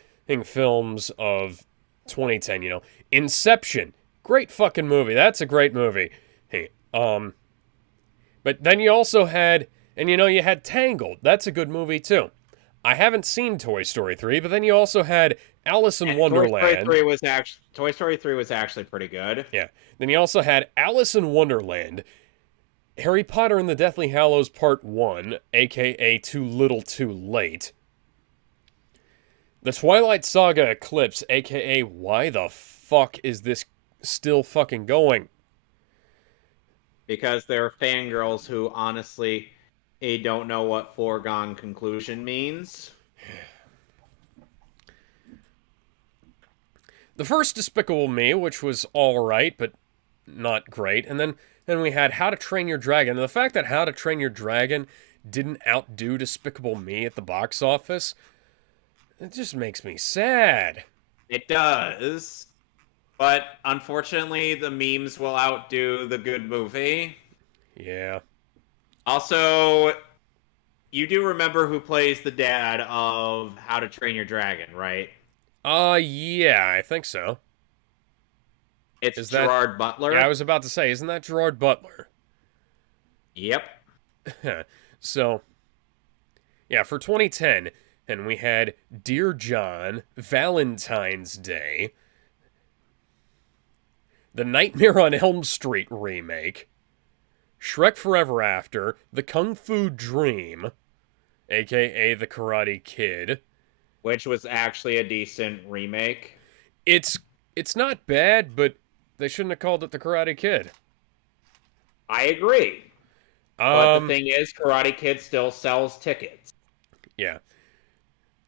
films of 2010, Inception, great fucking movie. That's a great movie. Hey, but then you also had, and you had Tangled. That's a good movie too. I haven't seen Toy Story 3, but then you also had Alice in And Toy Story Wonderland. 3 was actually pretty good. Yeah. Then you also had Alice in Wonderland, Harry Potter and the Deathly Hallows Part 1, aka Too Little Too Late. The Twilight Saga Eclipse, aka Why the fuck is this still fucking going? Because there are fangirls who honestly don't know what foregone conclusion means. The first Despicable Me, which was alright, but not great. And then we had How to Train Your Dragon. And the fact that How to Train Your Dragon didn't outdo Despicable Me at the box office, it just makes me sad. It does. But unfortunately, the memes will outdo the good movie. Yeah. Also, you do remember who plays the dad of How to Train Your Dragon, right? Yeah, I think so. It's Is that... Gerard Yeah, I Butler. was about to say, isn't that Gerard Butler? Yep. So, yeah, for 2010, and we had Dear John, Valentine's Day, The Nightmare on Elm Street remake, Shrek Forever After, The Kung Fu Dream, aka The Karate Kid. Which was actually a decent remake. It's not bad, but they shouldn't have called it The Karate Kid. I agree. But the thing is, Karate Kid still sells tickets. Yeah.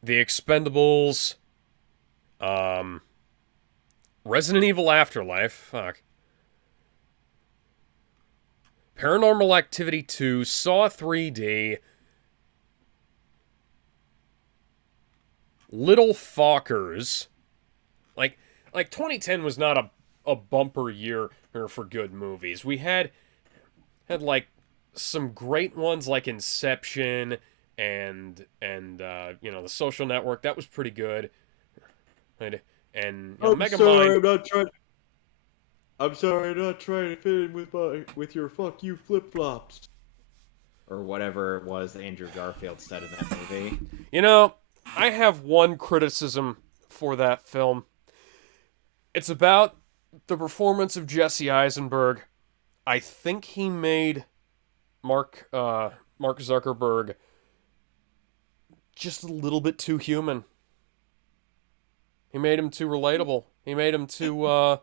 The Expendables, Resident Evil Afterlife, fuck. Paranormal Activity 2, Saw 3D, Little Fockers. Like, like 2010 was not a bumper year for good movies. We had like some great ones like Inception and you know, The Social Network. That was pretty good. And you know, I'm sorry, Megamind. I'm not trying. I'm sorry, I'm not trying to fit in with your fuck you flip flops. Or whatever it was Andrew Garfield said in that movie. You know, I have one criticism for that film. It's about the performance of Jesse Eisenberg. I think he made Mark Zuckerberg just a little bit too human. He made him too relatable. He made him Oh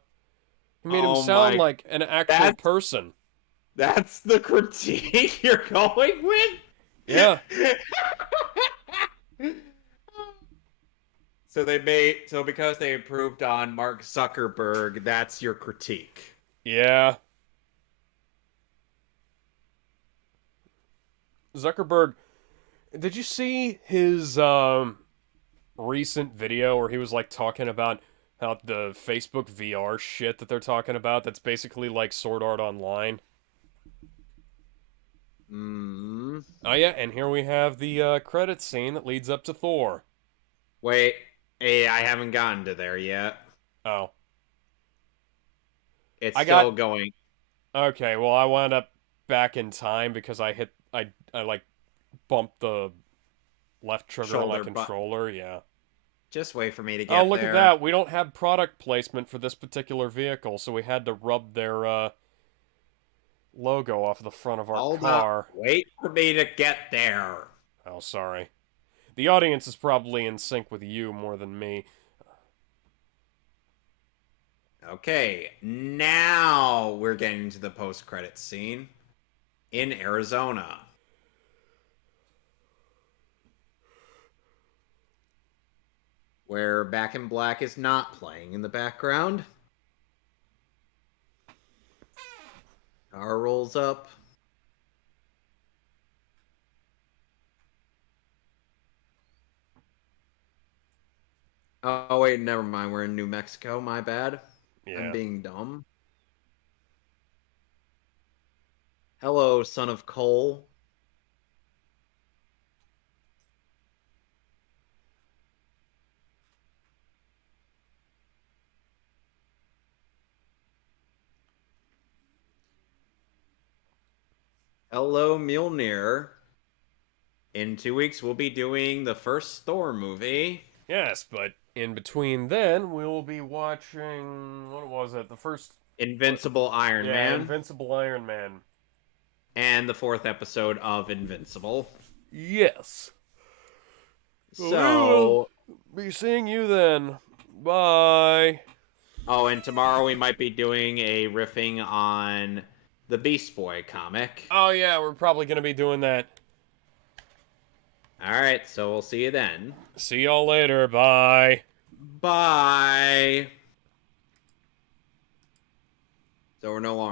sound my, like an actual that's person. that's the critique you're going Yeah. with? So because they improved on Mark Zuckerberg, that's your critique. Yeah. Zuckerberg, did you see his recent video where he was like talking about how the Facebook VR shit that they're talking about that's basically like Sword Art Online? Mm. Oh yeah, and here we have the credit scene that leads up to Thor. Wait, hey, I haven't gotten to there yet. Oh. It's I still got going. okay, well I wound up back in time because I like bumped the left trigger on my Shoulder but controller, yeah. just wait for me to Oh, get look at there. that. We don't have product placement for this particular vehicle, so we had to rub their logo off the front of our Hold up. car. Wait for me to get there. Oh, sorry. The audience is probably in sync with you more than me. Okay, now we're getting to the post-credit scene in Arizona. Where Back in Black is not playing in the background. Car rolls up. Oh, wait, never mind. We're in New Mexico. My bad. I'm Yeah. being dumb. Hello, son of coal. Hello, Mjolnir. In 2 weeks, we'll be doing the first Thor movie. Yes, but in between then, we will be watching. What was it? The first. What? Invincible Iron Yeah, Man. Invincible Iron Man. And the fourth episode of Invincible. Yes. We will So, be seeing you then. Bye. oh, and tomorrow we might be doing a riffing on the Beast Boy comic. Oh, yeah, we're probably going to be doing that. Alright, so we'll see you then. See y'all later. Bye. Bye! So we're no longer